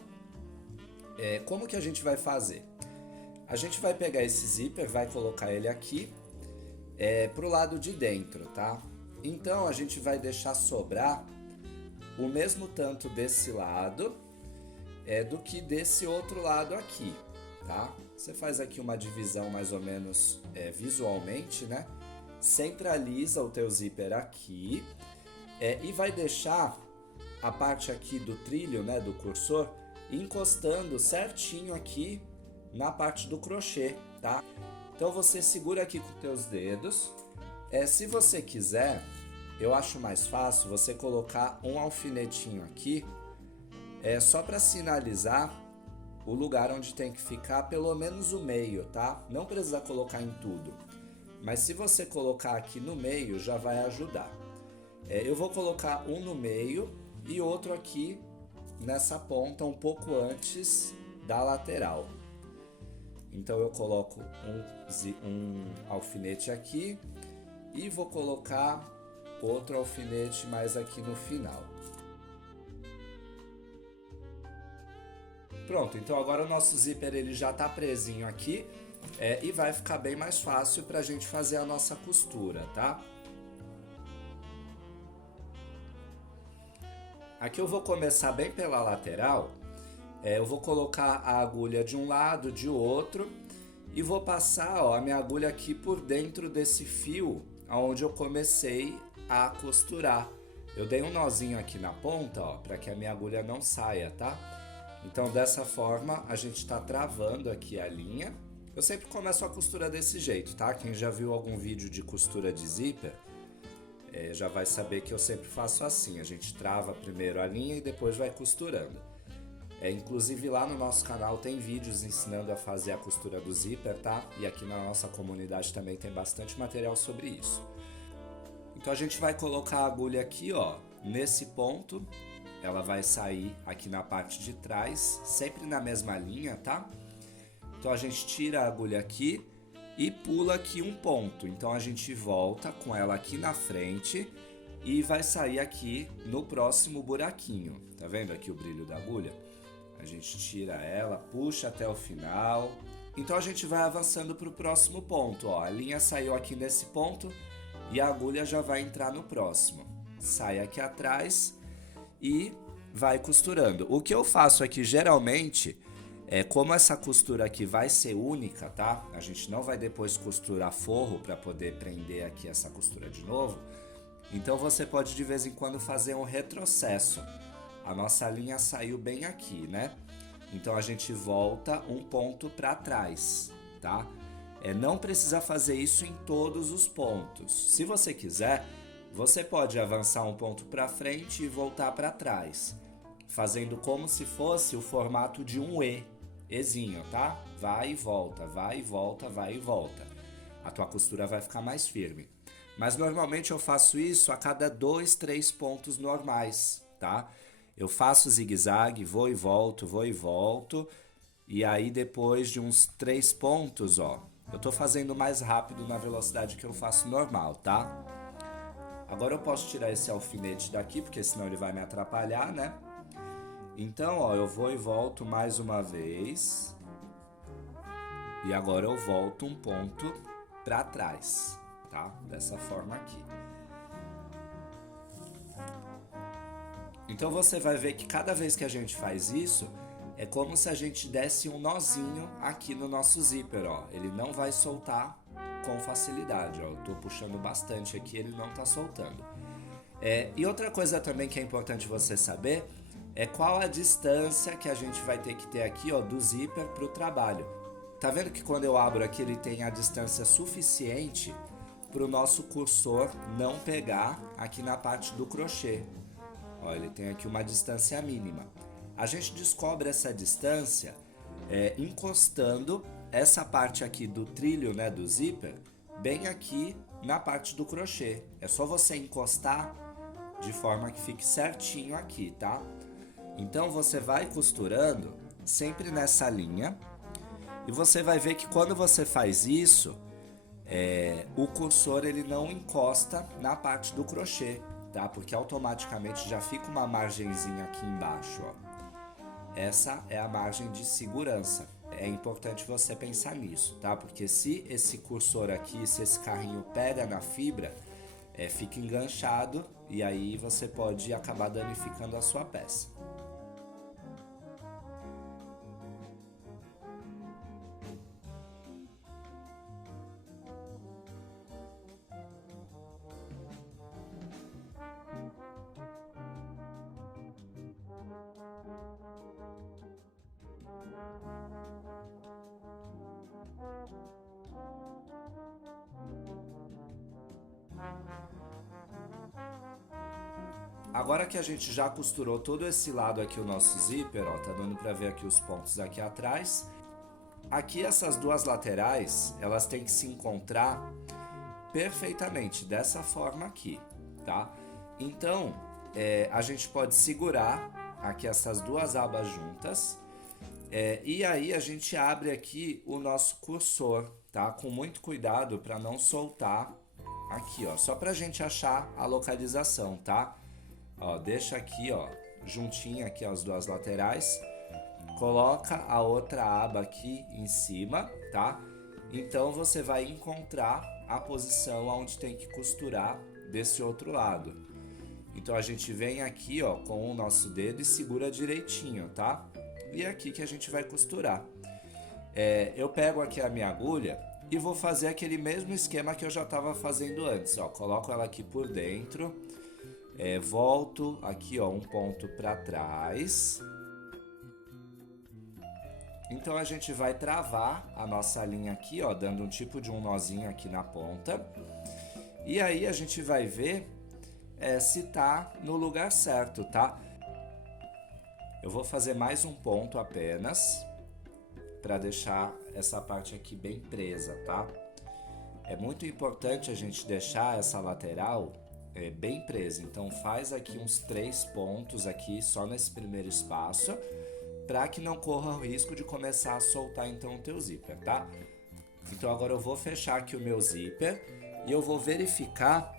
Como que a gente vai fazer? A gente vai pegar esse zíper, vai colocar ele aqui pro lado de dentro, tá? Então a gente vai deixar sobrar o mesmo tanto desse lado do que desse outro lado aqui, tá? Você faz aqui uma divisão mais ou menos visualmente, né? Centraliza o teu zíper aqui e vai deixar a parte aqui do trilho, né, do cursor, encostando certinho aqui na parte do crochê, tá? Então você segura aqui com os teus dedos. Se você quiser, eu acho mais fácil você colocar um alfinetinho aqui, só para sinalizar o lugar onde tem que ficar, pelo menos o meio, tá? Não precisa colocar em tudo, mas se você colocar aqui no meio já vai ajudar. Eu vou colocar um no meio e outro aqui nessa ponta um pouco antes da lateral. Então eu coloco um alfinete aqui e vou colocar outro alfinete mais aqui no final. Pronto, então agora o nosso zíper ele já tá presinho aqui e vai ficar bem mais fácil pra gente fazer a nossa costura, tá? Aqui eu vou começar bem pela lateral, eu vou colocar a agulha de um lado, de outro, e vou passar a minha agulha aqui por dentro desse fio onde eu comecei a costurar. Eu dei um nozinho aqui na ponta, para que a minha agulha não saia, tá? Então dessa forma a gente está travando aqui a linha. Eu sempre começo a costura desse jeito, tá? Quem já viu algum vídeo de costura de zíper, já vai saber que eu sempre faço assim. A gente trava primeiro a linha e depois vai costurando. Inclusive lá no nosso canal tem vídeos ensinando a fazer a costura do zíper, tá? E aqui na nossa comunidade também tem bastante material sobre isso. Então a gente vai colocar a agulha aqui, nesse ponto. Ela vai sair aqui na parte de trás, sempre na mesma linha, tá? Então a gente tira a agulha aqui e pula aqui um ponto. Então a gente volta com ela aqui na frente e vai sair aqui no próximo buraquinho. Tá vendo aqui o brilho da agulha? A gente tira ela, puxa até o final. Então a gente vai avançando para o próximo ponto, A linha saiu aqui nesse ponto e a agulha já vai entrar no próximo. Sai aqui atrás e vai costurando. O que eu faço aqui geralmente como essa costura aqui vai ser única, tá? A gente não vai depois costurar forro para poder prender aqui essa costura de novo. Então você pode de vez em quando fazer um retrocesso. A nossa linha saiu bem aqui, né? Então a gente volta um ponto para trás, tá? Não precisa fazer isso em todos os pontos. Se você quiser, você pode avançar um ponto para frente e voltar para trás, fazendo como se fosse o formato de um Ezinho, tá? Vai e volta, vai e volta, vai e volta. A tua costura vai ficar mais firme. Mas normalmente eu faço isso a cada 2, 3 pontos normais, tá? Eu faço zigue-zague, vou e volto, e aí depois de uns 3 pontos, eu tô fazendo mais rápido na velocidade que eu faço normal, tá? Agora eu posso tirar esse alfinete daqui, porque senão ele vai me atrapalhar, né? Então, eu vou e volto mais uma vez. E agora eu volto um ponto para trás, tá? Dessa forma aqui. Então você vai ver que cada vez que a gente faz isso, é como se a gente desse um nozinho aqui no nosso zíper, Ele não vai soltar com facilidade, Eu tô puxando bastante aqui, ele não tá soltando. E outra coisa também que é importante você saber qual a distância que a gente vai ter que ter aqui, do zíper pro trabalho. Tá vendo que quando eu abro aqui ele tem a distância suficiente pro nosso cursor não pegar aqui na parte do crochê. Ele tem aqui uma distância mínima. A gente descobre essa distância encostando essa parte aqui do trilho, né, do zíper, bem aqui na parte do crochê. É só você encostar de forma que fique certinho aqui, tá? Então você vai costurando sempre nessa linha e você vai ver que quando você faz isso, o cursor ele não encosta na parte do crochê, tá? Porque automaticamente já fica uma margenzinha aqui embaixo, Essa é a margem de segurança. É importante você pensar nisso, tá? Porque se esse cursor aqui, se esse carrinho pega na fibra, fica enganchado e aí você pode acabar danificando a sua peça. Agora que a gente já costurou todo esse lado aqui, o nosso zíper, ó, tá dando pra ver aqui os pontos aqui atrás. Aqui essas duas laterais, elas têm que se encontrar perfeitamente, dessa forma aqui, tá? Então, a gente pode segurar aqui essas duas abas juntas, e aí a gente abre aqui o nosso cursor, tá? Com muito cuidado para não soltar aqui, ó, só pra gente achar a localização, tá? Ó, deixa aqui, ó, juntinho aqui as duas laterais, coloca a outra aba aqui em cima, tá? Então você vai encontrar a posição onde tem que costurar desse outro lado. Então a gente vem aqui, ó, com o nosso dedo e segura direitinho, tá? E é aqui que a gente vai costurar. Eu pego aqui a minha agulha e vou fazer aquele mesmo esquema que eu já estava fazendo antes, ó. Coloco ela aqui por dentro, volto aqui, ó, um ponto para trás. Então a gente vai travar a nossa linha aqui, ó, dando um tipo de um nozinho aqui na ponta. E aí a gente vai ver se tá no lugar certo, tá? Eu vou fazer mais um ponto apenas, para deixar essa parte aqui bem presa, tá? É muito importante a gente deixar essa lateral bem presa. Então faz aqui uns 3 pontos aqui, só nesse primeiro espaço, para que não corra o risco de começar a soltar então o teu zíper, tá? Então agora eu vou fechar aqui o meu zíper e eu vou verificar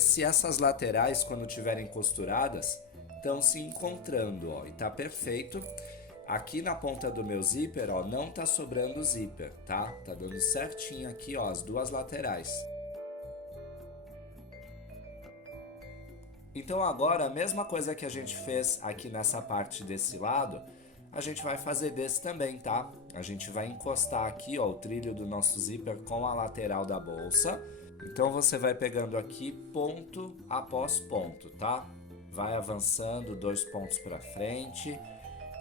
se essas laterais, quando estiverem costuradas, estão se encontrando, ó, e tá perfeito. Aqui na ponta do meu zíper, ó, não tá sobrando zíper, tá? Tá dando certinho aqui, ó, as duas laterais. Então agora, a mesma coisa que a gente fez aqui nessa parte desse lado, a gente vai fazer desse também, tá? A gente vai encostar aqui, ó, o trilho do nosso zíper com a lateral da bolsa. Então você vai pegando aqui ponto após ponto, tá? Vai avançando 2 pontos para frente.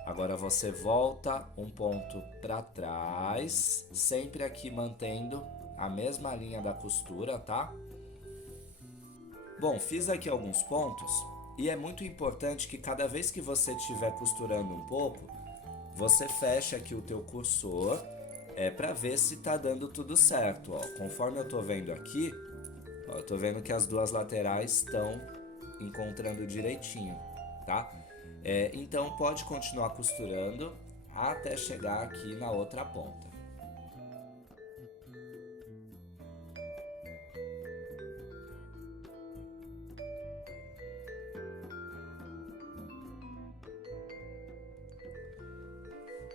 Agora você volta um ponto para trás, sempre aqui mantendo a mesma linha da costura, tá? Bom, fiz aqui alguns pontos e é muito importante que cada vez que você estiver costurando um pouco, você feche aqui o teu cursor para ver se tá dando tudo certo, ó. Conforme eu tô vendo aqui, ó, eu tô vendo que as duas laterais estão encontrando direitinho, tá? Então pode continuar costurando até chegar aqui na outra ponta.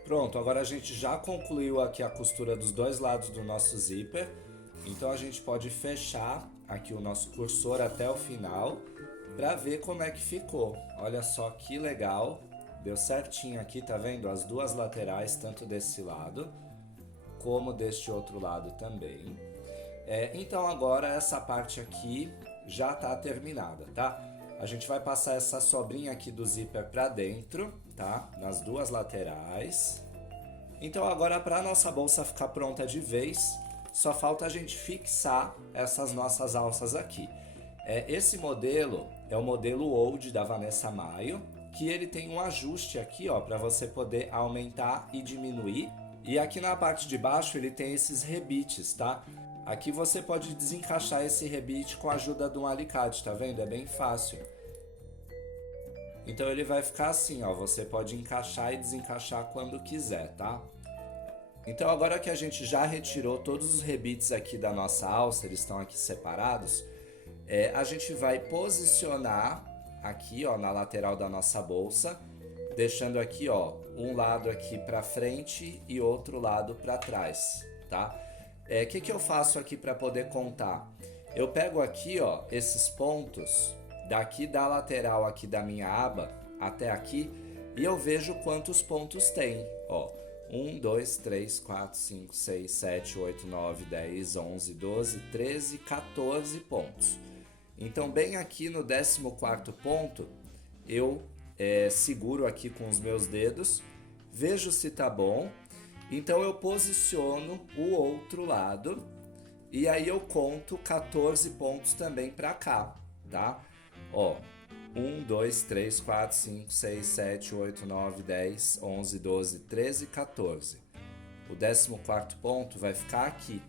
Pronto, agora a gente já concluiu aqui a costura dos dois lados do nosso zíper. Então a gente pode fechar aqui o nosso cursor até o final para ver como é que ficou. Olha só que legal, deu certinho aqui, tá vendo? As duas laterais, tanto desse lado como deste outro lado também. Então agora essa parte aqui já tá terminada, tá? A gente vai passar essa sobrinha aqui do zíper para dentro, tá? Nas duas laterais. Então agora, para nossa bolsa ficar pronta de vez, só falta a gente fixar essas nossas alças aqui. Esse modelo é o modelo Old da Vanessa Maio, que ele tem um ajuste aqui, ó, para você poder aumentar e diminuir. E aqui na parte de baixo ele tem esses rebites, tá? Aqui você pode desencaixar esse rebite com a ajuda de um alicate, tá vendo? É bem fácil. Então ele vai ficar assim, ó, você pode encaixar e desencaixar quando quiser, tá? Então agora que a gente já retirou todos os rebites aqui da nossa alça, eles estão aqui separados, a gente vai posicionar aqui, ó, na lateral da nossa bolsa, deixando aqui, ó, um lado aqui para frente e outro lado para trás, tá? Que eu faço aqui para poder contar? Eu pego aqui, ó, esses pontos daqui da lateral aqui da minha aba até aqui e eu vejo quantos pontos tem, ó. 1, 2, 3, 4, 5, 6, 7, 8, 9, 10, 11, 12, 13, 14 pontos. Então bem aqui no 14º ponto eu seguro aqui com os meus dedos, vejo se tá bom Então eu posiciono o outro lado e aí eu conto 14 pontos também para cá, tá? Ó, 1, 2, 3, 4, 5, 6, 7, 8, 9, 10, 11, 12, 13, 14. O 14º ponto vai ficar aqui.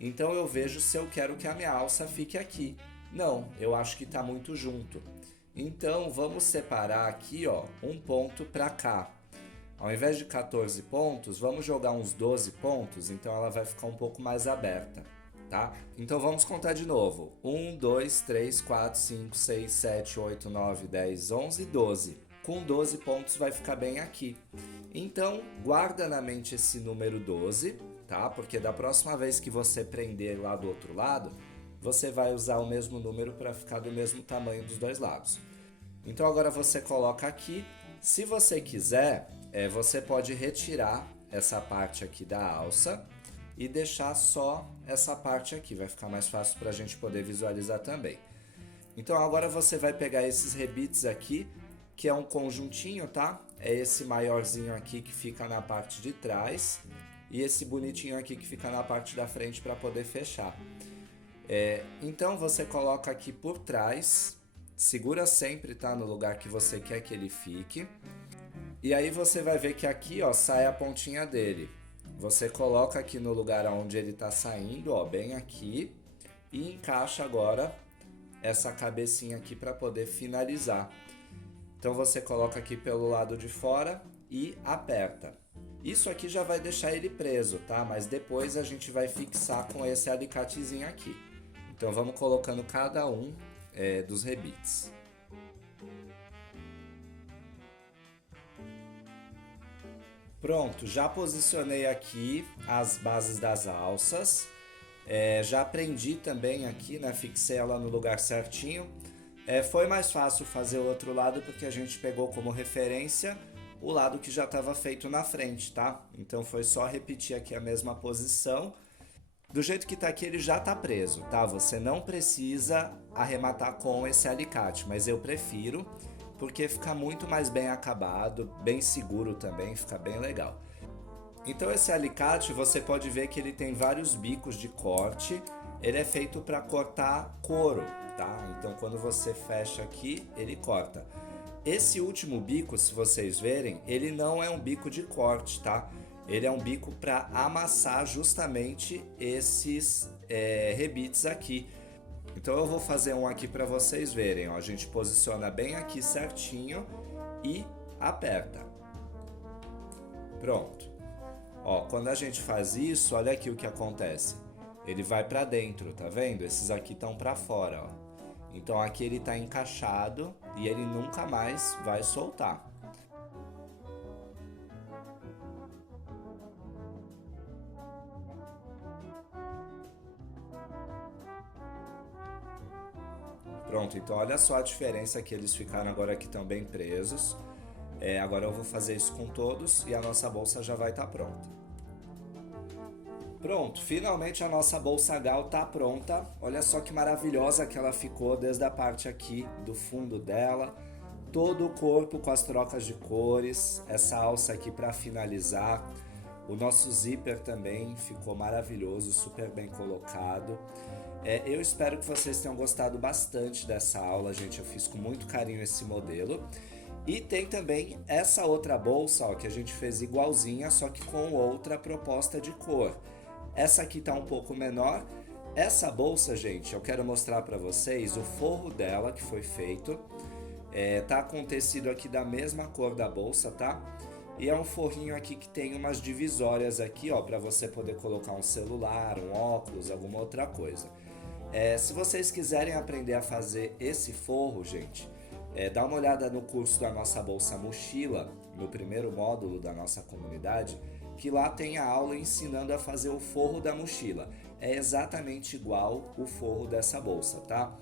Então eu vejo se eu quero que a minha alça fique aqui. Não, eu acho que está muito junto. Então vamos separar aqui, ó, um ponto para cá. Ao invés de 14 pontos, vamos jogar uns 12 pontos, então ela vai ficar um pouco mais aberta, tá? Então vamos contar de novo. 1, 2, 3, 4, 5, 6, 7, 8, 9, 10, 11, 12. Com 12 pontos vai ficar bem aqui. Então guarda na mente esse número 12, tá? Porque da próxima vez que você prender lá do outro lado, você vai usar o mesmo número para ficar do mesmo tamanho dos dois lados. Então agora você coloca aqui. Se você quiser, você pode retirar essa parte aqui da alça e deixar só essa parte aqui. Vai ficar mais fácil para a gente poder visualizar também. Então agora você vai pegar esses rebites aqui, que é um conjuntinho, tá? É esse maiorzinho aqui que fica na parte de trás e esse bonitinho aqui que fica na parte da frente para poder fechar. Então você coloca aqui por trás, segura sempre, tá? No lugar que você quer que ele fique. E aí você vai ver que aqui, ó, sai a pontinha dele. Você coloca aqui no lugar onde ele tá saindo, ó, bem aqui, e encaixa agora essa cabecinha aqui para poder finalizar. Então você coloca aqui pelo lado de fora e aperta. Isso aqui já vai deixar ele preso, tá? Mas depois a gente vai fixar com esse alicatezinho aqui. Então vamos colocando cada um dos rebites. Pronto, já posicionei aqui as bases das alças, já prendi também aqui, né, fixei ela no lugar certinho. Foi mais fácil fazer o outro lado porque a gente pegou como referência o lado que já estava feito na frente, tá? Então foi só repetir aqui a mesma posição. Do jeito que está aqui ele já está preso, tá? Você não precisa arrematar com esse alicate, mas eu prefiro porque fica muito mais bem acabado, bem seguro também, fica bem legal. Então esse alicate você pode ver que ele tem vários bicos de corte, ele é feito para cortar couro, tá? Então quando você fecha aqui, ele corta. Esse último bico, se vocês verem, ele não é um bico de corte, tá? Ele é um bico para amassar justamente esses rebites aqui. Então eu vou fazer um aqui para vocês verem, ó. A gente posiciona bem aqui certinho e aperta. Pronto. Ó, quando a gente faz isso, olha aqui o que acontece. Ele vai para dentro, tá vendo? Esses aqui estão para fora, ó. Então aqui ele está encaixado e ele nunca mais vai soltar. Pronto, então olha só a diferença que eles ficaram agora que estão bem presos. Agora eu vou fazer isso com todos e a nossa bolsa já vai estar pronta. Pronto, finalmente a nossa bolsa gal tá pronta. Olha só que maravilhosa que ela ficou desde a parte aqui do fundo dela. Todo o corpo com as trocas de cores, essa alça aqui para finalizar. O nosso zíper também ficou maravilhoso, super bem colocado. Eu espero que vocês tenham gostado bastante dessa aula, gente. Eu fiz com muito carinho esse modelo. E tem também essa outra bolsa, ó, que a gente fez igualzinha, só que com outra proposta de cor. Essa aqui tá um pouco menor. Essa bolsa, gente, eu quero mostrar para vocês o forro dela que foi feito. Tá com tecido aqui da mesma cor da bolsa, tá? E é um forrinho aqui que tem umas divisórias aqui, ó, para você poder colocar um celular, um óculos, alguma outra coisa. Se vocês quiserem aprender a fazer esse forro, gente, dá uma olhada no curso da nossa bolsa mochila, no primeiro módulo da nossa comunidade, que lá tem a aula ensinando a fazer o forro da mochila. É exatamente igual o forro dessa bolsa, tá?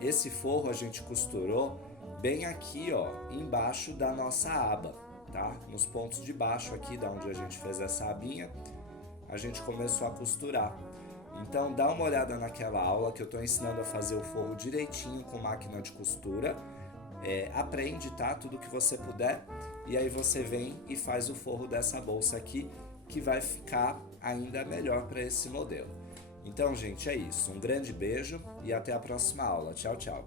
Esse forro a gente costurou bem aqui, ó, embaixo da nossa aba, tá? Nos pontos de baixo aqui, da onde a gente fez essa abinha, a gente começou a costurar. Então dá uma olhada naquela aula que eu estou ensinando a fazer o forro direitinho com máquina de costura. Aprende, tá? Tudo que você puder. E aí você vem e faz o forro dessa bolsa aqui, que vai ficar ainda melhor para esse modelo. Então, gente, é isso. Um grande beijo e até a próxima aula. Tchau, tchau.